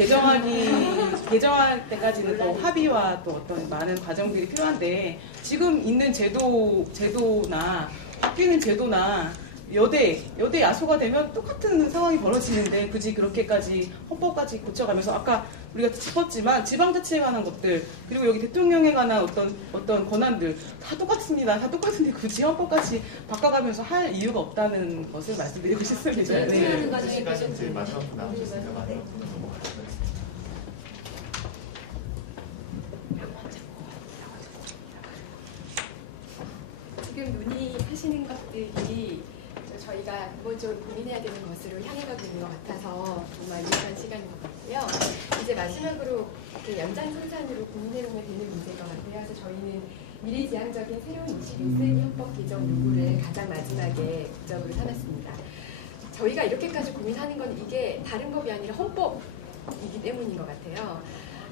개정할 때까지는 또 합의와 또 어떤 많은 과정들이 필요한데 지금 있는 제도나 바뀌는 제도나 여대 야소가 되면 똑같은 상황이 벌어지는데 굳이 그렇게까지 헌법까지 고쳐가면서 아까 우리가 짚었지만 지방자치에 관한 것들 그리고 여기 대통령에 관한 어떤 권한들 다 똑같습니다. 다 똑같은데 굳이 헌법까지 바꿔가면서 할 이유가 없다는 것을 말씀드리고 싶습니다. 네. 시간이 이제 마지막 분 남으셨으니까 마지막 분 넘어가겠습니다. 지금 논의하시는 것들이 저희가 기본적으로 고민해야 되는 것으로 향해 가고 있는 것 같아서 정말 유익한 시간인 것 같고요. 이제 마지막으로 연장선상으로 고민해보면 되는 문제인 것 같아요. 그래서 저희는 미래지향적인 새로운 21세기 헌법 개정 요구를 가장 마지막에 목적으로 삼았습니다. 저희가 이렇게까지 고민하는 건 이게 다른 법이 아니라 헌법이기 때문인 것 같아요.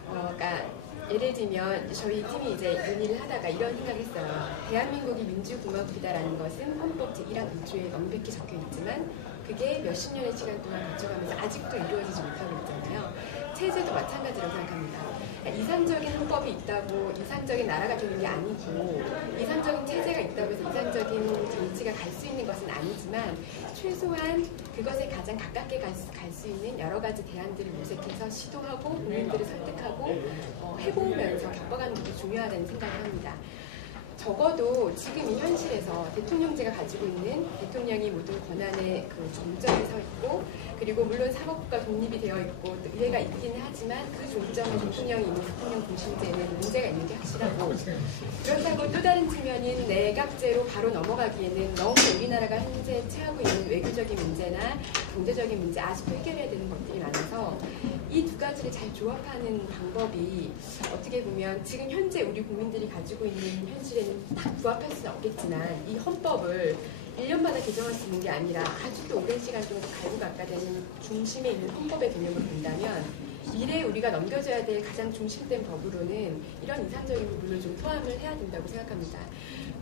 그러니까 예를 들면 저희 팀이 이제 논의를 하다가 이런 생각을 했어요. 대한민국이 민주공화국이다라는 것은 헌법 제1항 1조에 명백히 적혀 있지만 그게 몇십 년의 시간 동안 거쳐가면서 아직도 이루어지지 못하고 있잖아요. 체제도 마찬가지라고 생각합니다. 그러니까 이상적인 헌법이 있다고 이상적인 나라가 되는 게 아니고 이상적인 체제가 있다고 해서 이상적인 정치가 갈 수 있는 것은 아니지만 최소한 그것에 가장 가깝게 갈 수 있는 여러 가지 대안들을 모색해서 시도하고 국민들을 설득하고 해보면서 겪어가는 것이 중요하다는 생각을 합니다. 적어도 지금 이 현실에서 대통령제가 가지고 있는 대통령이 모든 권한의 그 종점에 서 있고 그리고 물론 사법부가 독립이 되어 있고 또 의회가 있기는 하지만 그 종점에 대통령이 있는 대통령 중심제는 문제가 있는 게 확실하고 그렇다고 또 다른 측면인 내각제로 바로 넘어가기에는 너무 우리나라가 현재 처하고 있는 외교적인 문제나 경제적인 문제 아직도 해결해야 되는 것들이 많아서 이 두 가지를 잘 조합하는 방법이 어떻게 보면 지금 현재 우리 국민들이 가지고 있는 현실에는 딱 부합할 수는 없겠지만 이 헌법을 1년마다 개정할 수 있는 게 아니라 아주 또 오랜 시간 동안 갈고 닦아내는 중심에 있는 헌법의 개념을 본다면 미래에 우리가 넘겨줘야 될 가장 중심된 법으로는 이런 이상적인 부분을 좀 포함을 해야 된다고 생각합니다.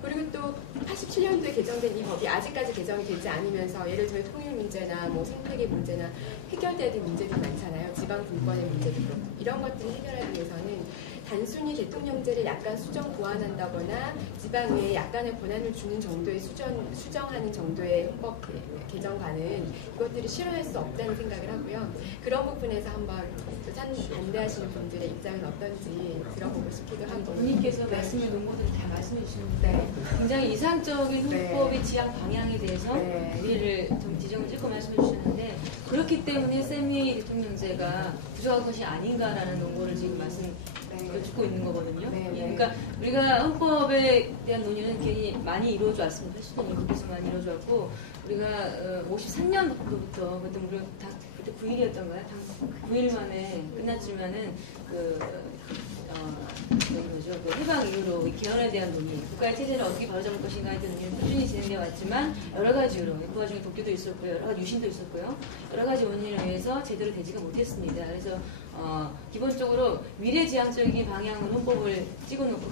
그리고 또 87년도에 개정된 이 법이 아직까지 개정이 되지 않으면서 예를 들면 통일 문제나 뭐 생태계 문제나 해결돼야 될 문제들이 많잖아요. 지방 분권의 문제도 그렇고 이런 것들을 해결하기 위해서는 단순히 대통령제를 약간 수정 보완한다거나 지방에 약간의 권한을 주는 정도의 수정하는 정도의 헌법 개정과는 이것들을 실현할 수 없다는 생각을 하고요. 그런 부분에서 한번 반대하시는 분들의 입장은 어떤지 들어보고 싶기도 하고. 본인께서 말씀해 놓은 것들을 다 말씀해 주시는데 굉장히 이상적인 헌법의 지향 방향에 대해서 우리를 좀 지정을 찍고 말씀해 주셨는데 그렇기 때문에 세미 대통령제가 부족한 것이 아닌가라는 논거를 지금 듣고 있는 거거든요. 그러니까 우리가 헌법에 대한 논의는 굉장히 많이 이루어져 왔습니다. 80년 이후부터 많이 이루어져 왔고 우리가 53년도부터 그때 우리가 다 그때 9일이었던가요? 9일 만에 끝났지만은 그 해방 이후로 개헌에 대한 논의, 국가의 체제를 어떻게 바로잡을 것인가에 대한 논의는 꾸준히 진행되어 왔지만 여러 가지 이유로 그 와중에 독교도 있었고요, 여러 가지 유신도 있었고요, 여러 가지 원인에 의해서 제대로 되지가 못했습니다. 그래서 기본적으로 미래지향적인 방향으로 헌법을 찍어놓고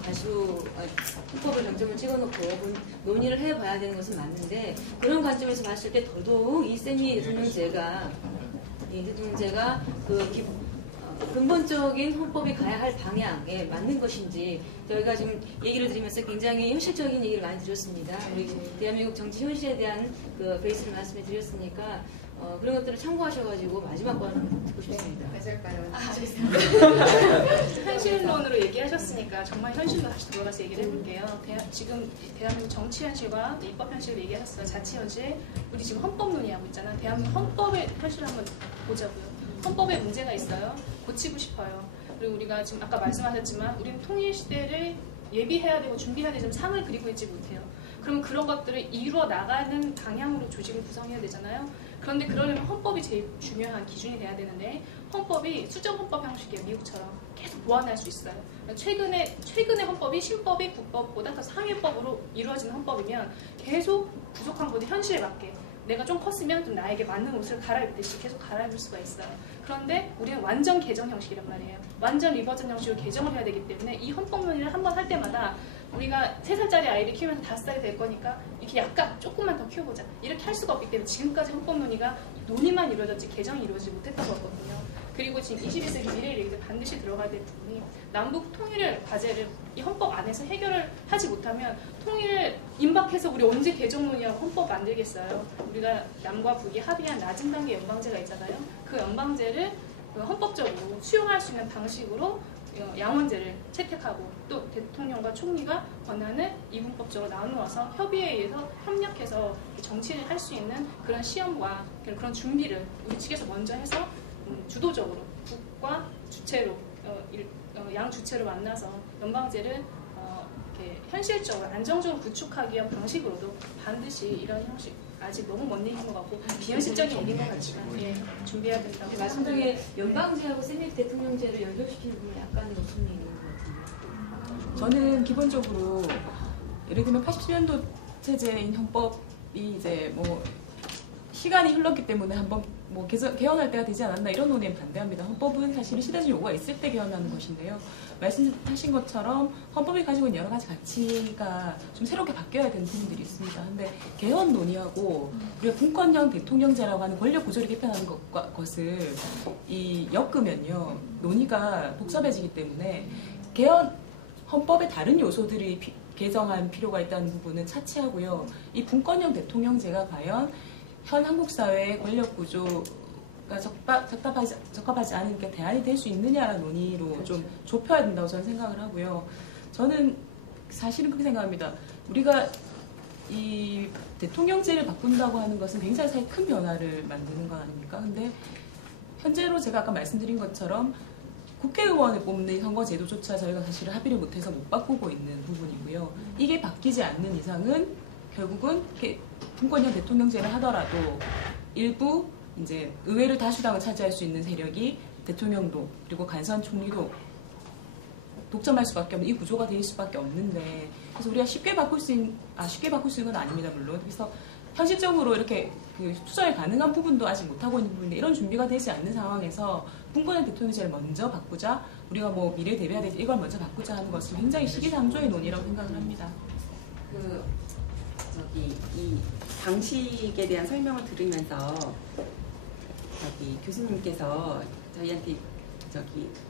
헌법을 정점을 찍어놓고 논의를 해봐야 되는 것은 맞는데 그런 관점에서 봤을 때 더더욱 이 세미 대통령제가 근본적인 헌법이 가야 할 방향에 맞는 것인지 저희가 지금 얘기를 드리면서 굉장히 현실적인 얘기를 많이 드렸습니다. 우리 대한민국 정치 현실에 대한 그 베이스를 말씀해 드렸으니까 그런 것들을 참고하셔가지고 마지막 번 듣고 싶습니다. 현실론으로 얘기하셨으니까 정말 현실로 다시 돌아가서 얘기를 해볼게요. 지금 대한민국 정치 현실과 입법 현실을 얘기하셨어요. 자치 현실. 우리 지금 헌법 논의하고 있잖아. 대한민국 헌법의 현실을 한번 보자고요. 헌법에 문제가 있어요. 고치고 싶어요. 그리고 우리가 지금 아까 말씀하셨지만 우리는 통일 시대를 예비해야 되고 준비해야 되지만 상을 그리고 있지 못해요. 그러면 그런 것들을 이루어 나가는 방향으로 조직을 구성해야 되잖아요. 그런데 그러려면 헌법이 제일 중요한 기준이 돼야 되는데 헌법이 수정 헌법 형식이에요. 미국처럼 계속 보완할 수 있어요. 최근의 헌법이 신법이 국법보다 더 상위법으로 이루어지는 헌법이면 계속 부족한 부분이 현실에 맞게 내가 좀 컸으면 좀 나에게 맞는 옷을 갈아입듯이 계속 갈아입을 수가 있어요. 그런데 우리는 완전 개정 형식이란 말이에요. 완전 리버전 형식으로 개정을 해야 되기 때문에 이 헌법 논의를 한번 할 때마다 우리가 3살짜리 아이를 키우면서 5살이 될 거니까 이렇게 약간 조금만 더 키워보자. 이렇게 할 수가 없기 때문에 지금까지 헌법 논의가 논의만 이루어졌지 개정이 이루어지지 못했던 거거든요. 그리고 지금 21세기 미래를 얘기해서 반드시 들어가야 될 부분이 남북 통일을 과제를 이 헌법 안에서 해결을 하지 못하면 통일을 임박해서 우리 언제 개정론이라고 헌법 만들겠어요? 우리가 남과 북이 합의한 낮은 단계 연방제가 있잖아요. 그 연방제를 헌법적으로 수용할 수 있는 방식으로 양원제를 채택하고 또 대통령과 총리가 권한을 이분법적으로 나누어서 협의에 의해서 협력해서 정치를 할 수 있는 그런 시험과 그런 준비를 우리 측에서 먼저 해서 주도적으로 북과 주체로 양 주체로 만나서 연방제를 이렇게 현실적으로 안정적으로 구축하기 위한 방식으로도 반드시 이런 형식 아직 너무 먼 얘기인 것 같고 비현실적인 얘기인 것 같지만 예, 준비해야 된다고 말씀드린 연방제하고 세미 대통령제를 연결시키는 부분은 약간의 무슨 얘기인 것 같은데. 저는 기본적으로 예를 들면 87년도 체제인 헌법이 이제 뭐 시간이 흘렀기 때문에 한번 뭐 개헌할 때가 되지 않았나 이런 논의에 반대합니다. 헌법은 사실 시대적 요구가 있을 때 개헌하는 것인데요. 말씀하신 것처럼 헌법이 가지고 있는 여러 가지 가치가 좀 새롭게 바뀌어야 되는 부분들이 있습니다. 근데 개헌 논의하고 우리가 분권형 대통령제라고 하는 권력 구조를 개편하는 것을 엮으면요 논의가 복잡해지기 때문에 개헌 헌법의 다른 요소들이 개정할 필요가 있다는 부분은 차치하고요. 이 분권형 대통령제가 과연 현 한국 사회의 권력 구조가 적합하지 않으니까 대안이 될 수 있느냐라는 논의로 좀 좁혀야 된다고 저는 생각을 하고요. 저는 사실은 그렇게 생각합니다. 우리가 이 대통령제를 바꾼다고 하는 것은 굉장히 사실 큰 변화를 만드는 건 아닙니까? 근데 현재로 제가 아까 말씀드린 것처럼 국회의원을 뽑는 선거제도조차 저희가 사실은 합의를 못해서 못 바꾸고 있는 부분이고요. 이게 바뀌지 않는 이상은 결국은 분권형 대통령제를 하더라도 일부 이제 의회를 다수당을 차지할 수 있는 세력이 대통령도 그리고 간선 총리도 독점할 수밖에 없는 이 구조가 될 수밖에 없는데 그래서 우리가 쉽게 바꿀 수 있는 건 아닙니다 물론. 그래서 현실적으로 이렇게 투자에 가능한 부분도 아직 못하고 있는 부분인데 이런 준비가 되지 않는 상황에서 분권형 대통령제를 먼저 바꾸자 우리가 뭐 미래 대비해야 되지 이걸 먼저 바꾸자 하는 것은 굉장히 시기상조의 논의라고 생각을 합니다. 이 방식에 대한 설명을 들으면서 교수님께서 저희한테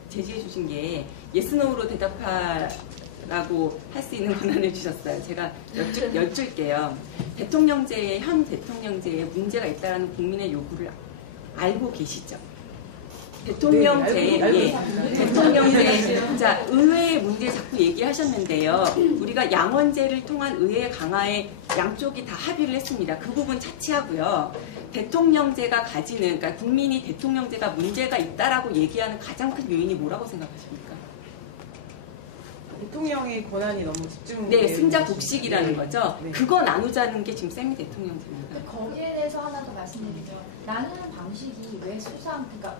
제시해 주신 게 예스노우로 대답하라고 할 수 있는 권한을 주셨어요. 제가 여쭐게요. 현 대통령제에 문제가 있다는 국민의 요구를 알고 계시죠? 대통령제, 자, 의회의 문제 자꾸 얘기하셨는데요. 우리가 양원제를 통한 의회 강화에 양쪽이 다 합의를 했습니다. 그 부분 차치하고요. 대통령제가 가지는, 그러니까 국민이 대통령제가 문제가 있다라고 얘기하는 가장 큰 요인이 뭐라고 생각하십니까? 대통령의 권한이 너무 집중. 네, 승자 독식이라는 거죠. 네. 그거 나누자는 게 지금 세미 대통령제입니다. 거기에 대해서 하나 더 말씀드리죠. 나누는 방식이 왜 그러니까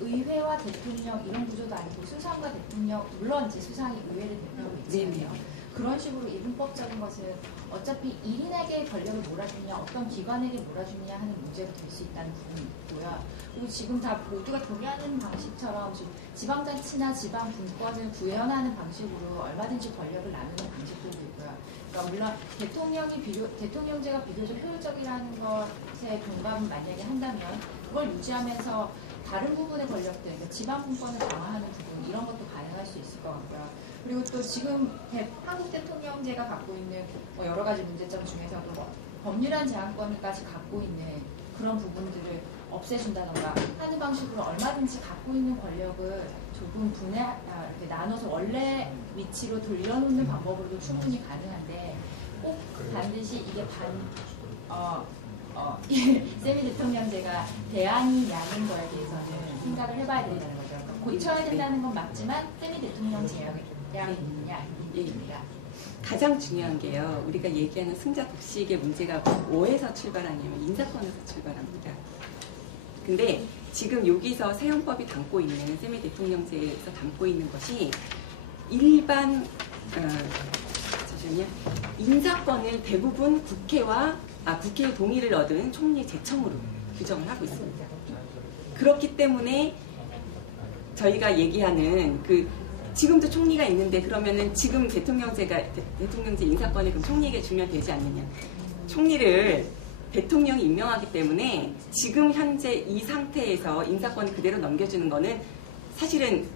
의회와 대통령 이런 구조도 아니고 수상과 대통령, 물론 이제 수상이 의회를 대표하고 있잖아요. 그런 식으로 이분법적인 것은 어차피 1인에게 권력을 몰아주느냐 어떤 기관에게 몰아주느냐 하는 문제로 될 수 있다는 부분이 있고요. 그리고 지금 다 모두가 동의하는 방식처럼 지방자치나 지방분권을 구현하는 방식으로 얼마든지 권력을 나누는 방식들도 있고요. 그러니까 물론 대통령제가 비교적 효율적이라는 것에 공감을 만약에 한다면 그걸 유지하면서 다른 부분의 권력들, 그러니까 지방분권을 강화하는 부분 이런 것도 가능할 수 있을 것 같고요. 그리고 또 지금 한국 대통령제가 갖고 있는 뭐 여러 가지 문제점 중에서도 법률안 제한권까지 갖고 있는 그런 부분들을 없애준다던가 하는 방식으로 얼마든지 갖고 있는 권력을 조금 이렇게 나눠서 원래 위치로 돌려놓는 방법으로도 충분히 가능한데 꼭 반드시 이게 세미 대통령제가 대안이냐는 거에 대해서는 생각을 해봐야 된다는 거죠. 고쳐야 된다는 건 맞지만 세미 대통령제약이 있느냐 입니다. 가장 중요한 게요. 우리가 얘기하는 승자 독식의 문제가 뭐에서 출발하냐면 인사권에서 출발합니다. 근데 지금 여기서 새 헌법이 담고 있는 세미 대통령제에서 담고 있는 것이 일반 인사권을 대부분 국회의 동의를 얻은 총리 제청으로 규정을 하고 있습니다. 그렇기 때문에 저희가 얘기하는 지금도 총리가 있는데 그러면은 지금 대통령제 인사권을 그럼 총리에게 주면 되지 않느냐? 총리를 대통령이 임명하기 때문에 지금 현재 이 상태에서 인사권을 그대로 넘겨주는 거는 사실은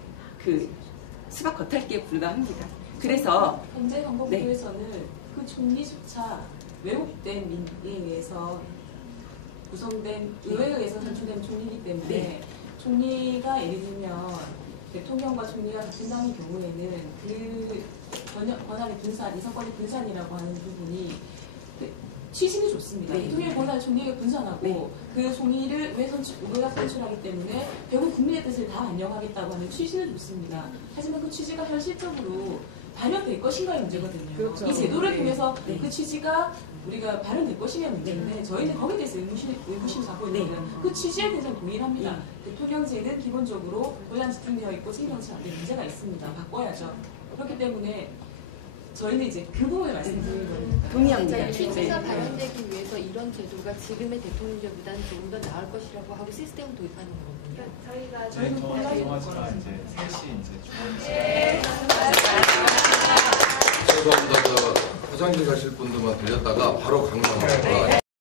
수박 겉핥기에 불과합니다. 그래서 현재 헌법부에서는 그 총리조차 왜곡된 민의에 의해서 구성된 의회에 의해서 선출된 총리이기 때문에 네. 총리가 예를 들면 대통령과 총리가 같은 당의 경우에는 그 권한의 분산, 이사권의 분산이라고 하는 부분이 취지는 좋습니다. 네. 대통령의 권한을 총리에게 분산하고 네. 그 총리를 의회가 선출하기 때문에 결국 국민의 뜻을 다 반영하겠다고 하는 취지는 좋습니다. 하지만 그 취지가 현실적으로 발현될 것인가의 문제거든요. 그렇죠. 이 제도를 네. 통해서 네. 그 취지가 우리가 발현될 것이냐 문제인데 저희는 거기에 대해서 의구심을 갖고 있는 거예요. 그 취지에 대해서는 동일합니다. 대통령제는 기본적으로 권한 집중되어 있고 생명치 않는 문제가 있습니다. 바꿔야죠. 그렇기 때문에 저희는 이제 그 부분을 말씀드리는 겁니다. 동의합니다. 취지가 네. 발현되기 위해서 이런 제도가 지금의 대통령제보다는 조금 더 나을 것이라고 하고 시스템을 도입하는 거거든요. 저희가 저희는 죄송하지만 이제 3시 이제 죄송합니다. 화장실 가실 분들만 들렸다가 바로 강남으로